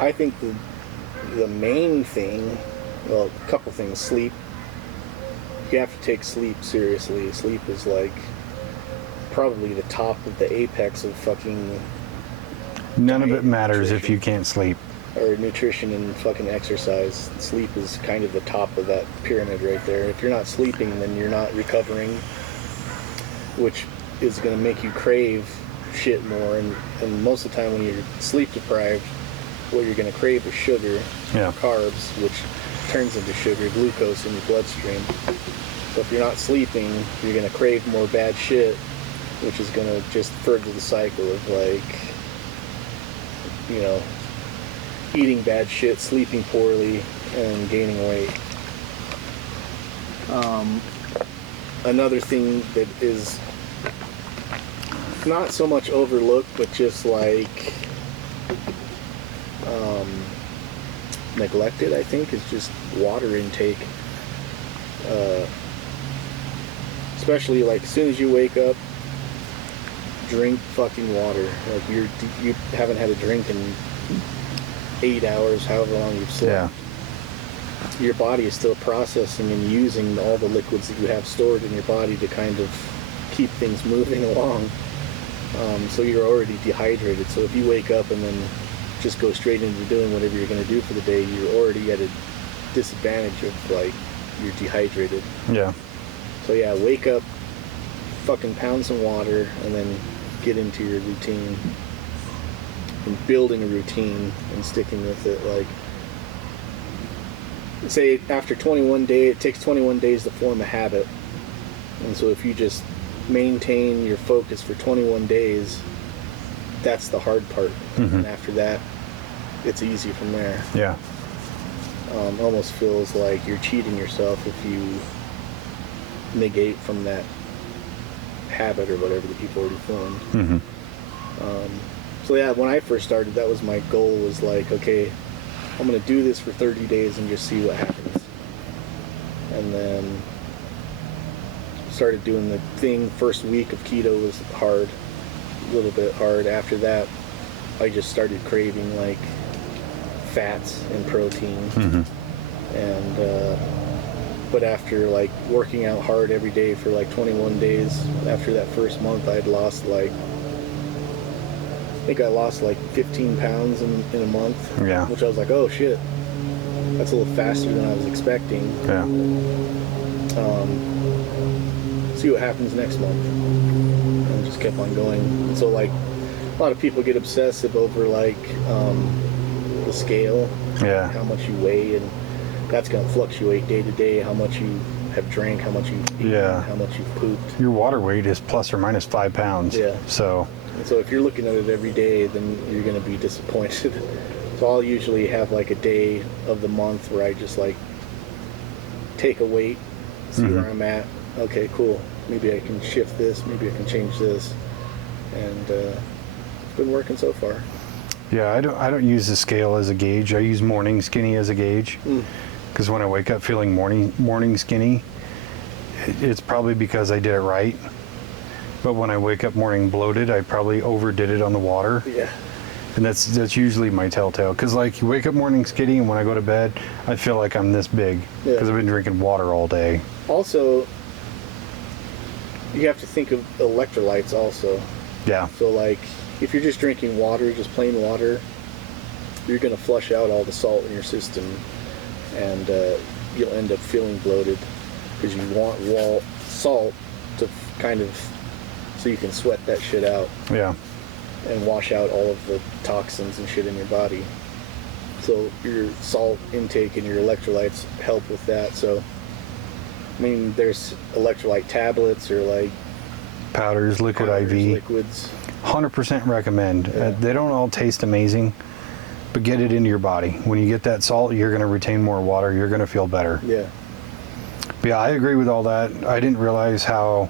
I think the main thing, well, a couple things. Sleep. You have to take sleep seriously. Sleep is like probably the top of the apex of fucking. None of it matters if you can't sleep. Or nutrition and fucking exercise. Sleep is kind of the top of that pyramid right there. If you're not sleeping, then you're not recovering, which is going to make you crave shit more. And most of the time when you're sleep deprived, what you're going to crave is sugar, carbs, which turns into sugar, glucose in your bloodstream. So if you're not sleeping, you're going to crave more bad shit, which is going to just further the cycle of like, you know, eating bad shit, sleeping poorly, and gaining weight. Another thing that is not so much overlooked, but just like neglected, I think, is just water intake. Especially like as soon as you wake up, drink fucking water. Like you haven't had a drink in 8 hours, however long you've slept. Your body is still processing and using all the liquids that you have stored in your body to kind of keep things moving along. So you're already dehydrated. So if you wake up and then just go straight into doing whatever you're going to do for the day, you're already at a disadvantage of like you're dehydrated. Yeah. So yeah, wake up, fucking pound some water, and then get into your routine. And building a routine and sticking with it. Like, say after 21 days, it takes 21 days to form a habit. And so if you just maintain your focus for 21 days, that's the hard part. And after that, it's easy from there. Yeah. Almost feels like you're cheating yourself if you negate from that habit or whatever that you've already formed. So yeah, when I first started, that was my goal, was like, okay, I'm going to do this for 30 days and just see what happens. and then started doing the thing. First week of keto was hard, a little bit hard. After that, I just started craving like fats and protein. And but after like working out hard every day for like 21 days, after that first month, I lost like, I think I lost like 15 pounds in a month. Yeah. Which I was like, oh shit, that's a little faster than I was expecting. Yeah. See what happens next month. And just kept on going. And so like a lot of people get obsessive over like the scale, Yeah. how much you weigh, and that's going to fluctuate day to day, how much you have drank, how much you've eaten, Yeah. how much you've pooped. Your water weight is plus or minus 5 pounds. Yeah. So. And so if you're looking at it every day, then you're going to be disappointed. So I'll usually have like a day of the month where I just like take a weight, see where I'm at. Okay, cool. Maybe I can shift this. Maybe I can change this. And it's been working so far. Yeah, I don't use the scale as a gauge. I use morning skinny as a gauge. Because when I wake up feeling morning skinny, it's probably because I did it right. But when I wake up morning bloated, I probably overdid it on the water. Yeah. And that's usually my telltale. Because like you wake up morning skinny, and when I go to bed, I feel like I'm this big because I've been drinking water all day. Also, you have to think of electrolytes also. Yeah. So like if you're just drinking water, just plain water, you're going to flush out all the salt in your system, and you'll end up feeling bloated because you want salt to kind of, so you can sweat that shit out. Yeah. And wash out all of the toxins and shit in your body. So your salt intake and your electrolytes help with that. So, I mean, there's electrolyte tablets or like Powders, liquid IV. liquids. 100% recommend. Yeah. They don't all taste amazing, but get it into your body. When you get that salt, you're going to retain more water. You're going to feel better. Yeah. But yeah, I agree with all that. I didn't realize how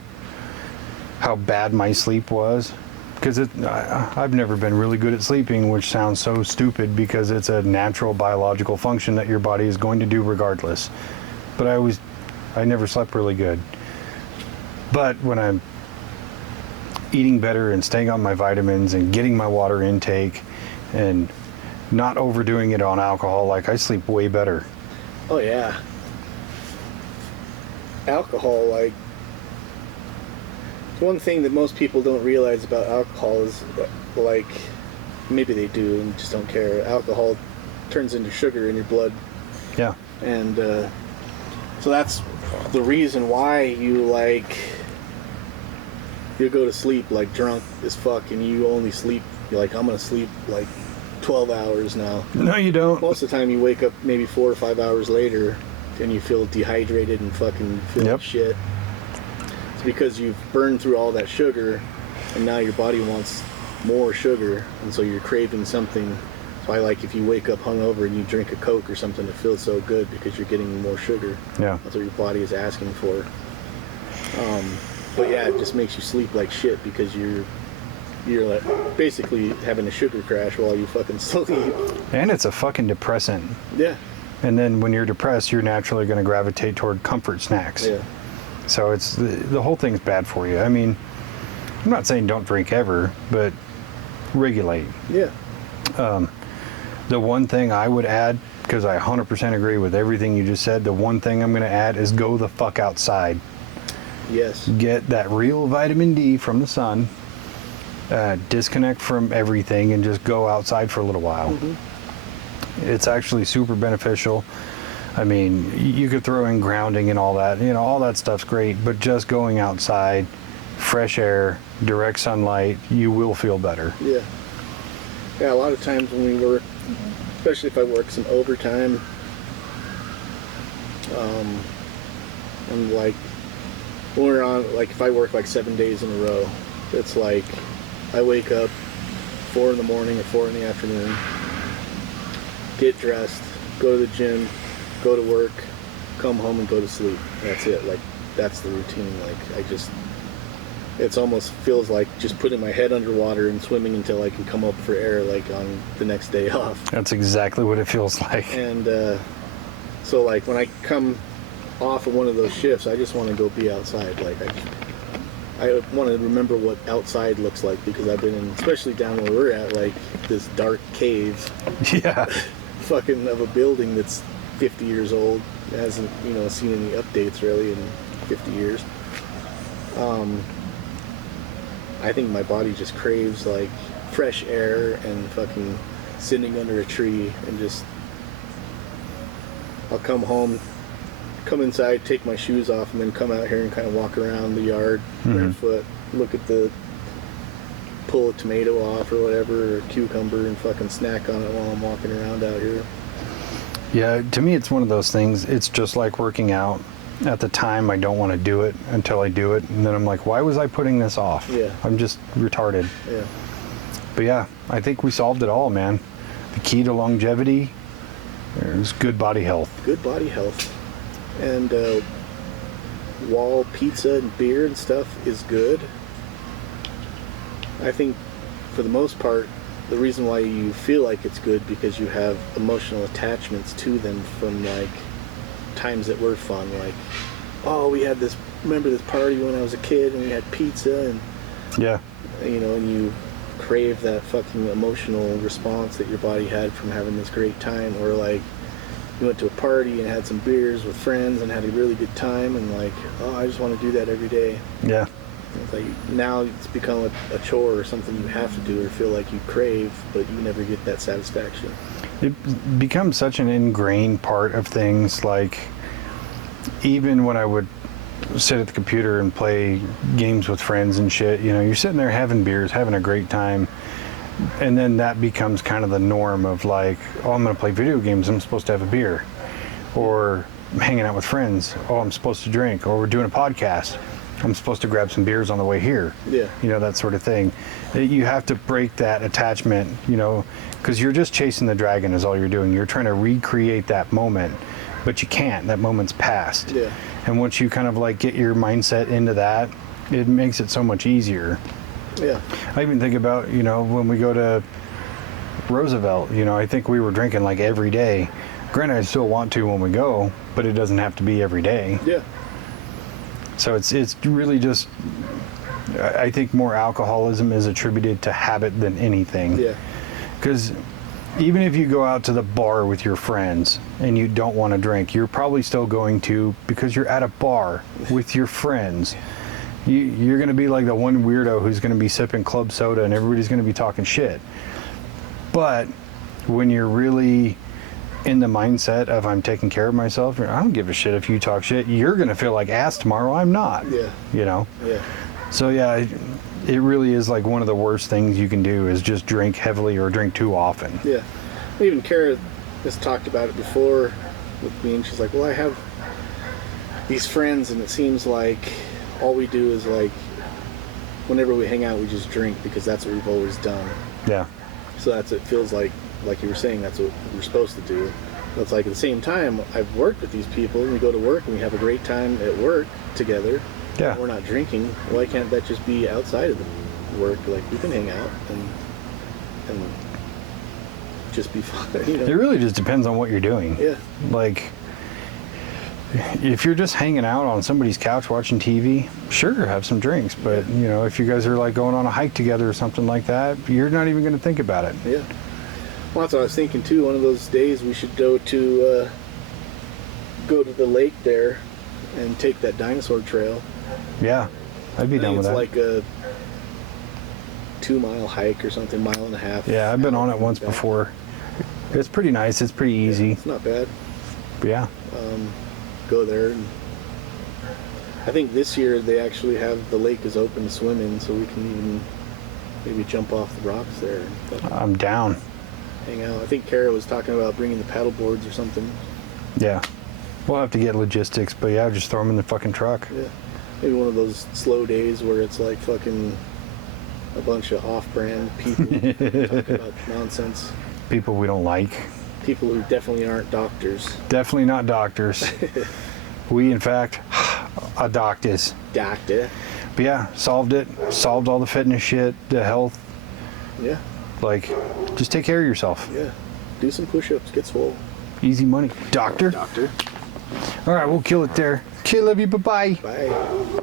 bad my sleep was. Because I've never been really good at sleeping, which sounds so stupid because it's a natural biological function that your body is going to do regardless. But I never slept really good. But when I'm eating better and staying on my vitamins and getting my water intake and not overdoing it on alcohol, like I sleep way better. Oh yeah. Alcohol, like, one thing that most people don't realize about alcohol is, like, maybe they do and just don't care. Alcohol turns into sugar in your blood. Yeah. And so that's the reason why you go to sleep like drunk as fuck, and you only sleep, you're like, I'm gonna sleep like 12 hours now. No, you don't. Most of the time you wake up maybe 4 or 5 hours later and you feel dehydrated and fucking feel like shit. It's because you've burned through all that sugar, and now your body wants more sugar, and so you're craving something. So I like if you wake up hungover and you drink a Coke or something, it feels so good because you're getting more sugar. Yeah. That's what your body is asking for. But yeah, it just makes you sleep like shit because you're like basically having a sugar crash while you fucking sleep. And it's a fucking depressant. Yeah. And then when you're depressed, you're naturally going to gravitate toward comfort snacks. Yeah. So it's the whole thing's bad for you. I mean, I'm not saying don't drink ever, but regulate. Yeah. The one thing I would add, because I 100% agree with everything you just said, the one thing I'm going to add is go the fuck outside. Yes. Get that real vitamin D from the sun, disconnect from everything, and just go outside for a little while. It's actually super beneficial. I mean, you could throw in grounding and all that, all that stuff's great, but just going outside, fresh air, direct sunlight, you will feel better. Yeah. Yeah, a lot of times when we work, especially if I work some overtime, and like, when we're on, like if I work like 7 days in a row, it's like, I wake up 4 in the morning or 4 in the afternoon, get dressed, go to the gym, go to work, come home and go to sleep. That's it. Like, that's the routine. Like, it's almost feels like just putting my head underwater and swimming until I can come up for air, like on the next day off. That's exactly what it feels like. And so like when I come off of one of those shifts, I just want to go be outside. Like I want to remember what outside looks like, because I've been in, especially down where we're at, like this dark cave. Yeah. Fucking of a building that's 50 years old. It hasn't, seen any updates really in 50 years. I think my body just craves like fresh air and fucking sitting under a tree and just, I'll come home, come inside, take my shoes off, and then come out here and kind of walk around the yard barefoot, look at pull a tomato off or whatever, or a cucumber, and fucking snack on it while I'm walking around out here. Yeah, to me it's one of those things, it's just like working out. At the time I don't want to do it until I do it, and then I'm like, why was I putting this off? Yeah. I'm just retarded. Yeah. But yeah, I think we solved it all, man. The key to longevity is good body health. Good body health. And wall pizza and beer and stuff is good. I think for the most part, the reason why you feel like it's good because you have emotional attachments to them from like times that were fun. Like, oh, we had remember this party when I was a kid and we had pizza, and yeah, and you crave that fucking emotional response that your body had from having this great time. Or like you went to a party and had some beers with friends and had a really good time, and like, oh, I just want to do that every day. Yeah. It's like now it's become a chore or something you have to do or feel like you crave, but you never get that satisfaction. It becomes such an ingrained part of things. Like, even when I would sit at the computer and play games with friends and shit, you're sitting there having beers, having a great time, and then that becomes kind of the norm of like, oh, I'm going to play video games, I'm supposed to have a beer. Or hanging out with friends, oh, I'm supposed to drink. Or we're doing a podcast, I'm supposed to grab some beers on the way here. Yeah. That sort of thing. You have to break that attachment, because you're just chasing the dragon is all you're doing. You're trying to recreate that moment, but you can't. That moment's past. Yeah. And once you kind of like get your mindset into that, it makes it so much easier. Yeah. I even think about, when we go to Roosevelt, I think we were drinking like every day. Granted, I still want to when we go, but it doesn't have to be every day. Yeah. So it's really just, I think more alcoholism is attributed to habit than anything. Yeah. Because even if you go out to the bar with your friends and you don't want to drink, you're probably still going to, because you're at a bar with your friends. You're going to be like the one weirdo who's going to be sipping club soda and everybody's going to be talking shit. But when you're really in the mindset of I'm taking care of myself, I don't give a shit if you talk shit. You're going to feel like ass tomorrow. I'm not. Yeah. Yeah. So yeah, it really is like one of the worst things you can do is just drink heavily or drink too often. Yeah. Even Kara has talked about it before with me, and she's like, well, I have these friends, and it seems like all we do is like, whenever we hang out, we just drink because that's what we've always done. Yeah. So it feels like you were saying, that's what we're supposed to do. But it's like at the same time, I've worked with these people, and we go to work and we have a great time at work together. Yeah. We're not drinking. Why can't that just be outside of the work? Like, we can hang out and just be fun. It really just depends on what you're doing. Yeah. Like, if you're just hanging out on somebody's couch watching TV, sure, have some drinks. But, if you guys are like going on a hike together or something like that, you're not even going to think about it. Yeah. Well, that's what I was thinking too. One of those days we should go to the lake there and take that dinosaur trail. Yeah, I'd be down with that. It's like a 2-mile hike or something, 1.5 miles. Yeah, I've been on it once before. It's pretty nice. It's pretty easy. Yeah, it's not bad. But yeah. Go there. And I think this year they actually have the lake is open to swim in, so we can even maybe jump off the rocks there. I'm down. Hang out. I think Kara was talking about bringing the paddle boards or something. Yeah. We'll have to get logistics, but yeah, just throw them in the fucking truck. Yeah. Maybe one of those slow days where it's like fucking a bunch of off-brand people talking about nonsense. People we don't like. People who definitely aren't doctors. Definitely not doctors. We, in fact, are doctors. Doctor. But yeah, solved it. Solved all the fitness shit, the health. Yeah. Like, just take care of yourself. Yeah. Do some push-ups. Get swole. Easy money. Doctor? Doctor. All right, we'll kill it there. Okay, love you. Bye-bye. Bye.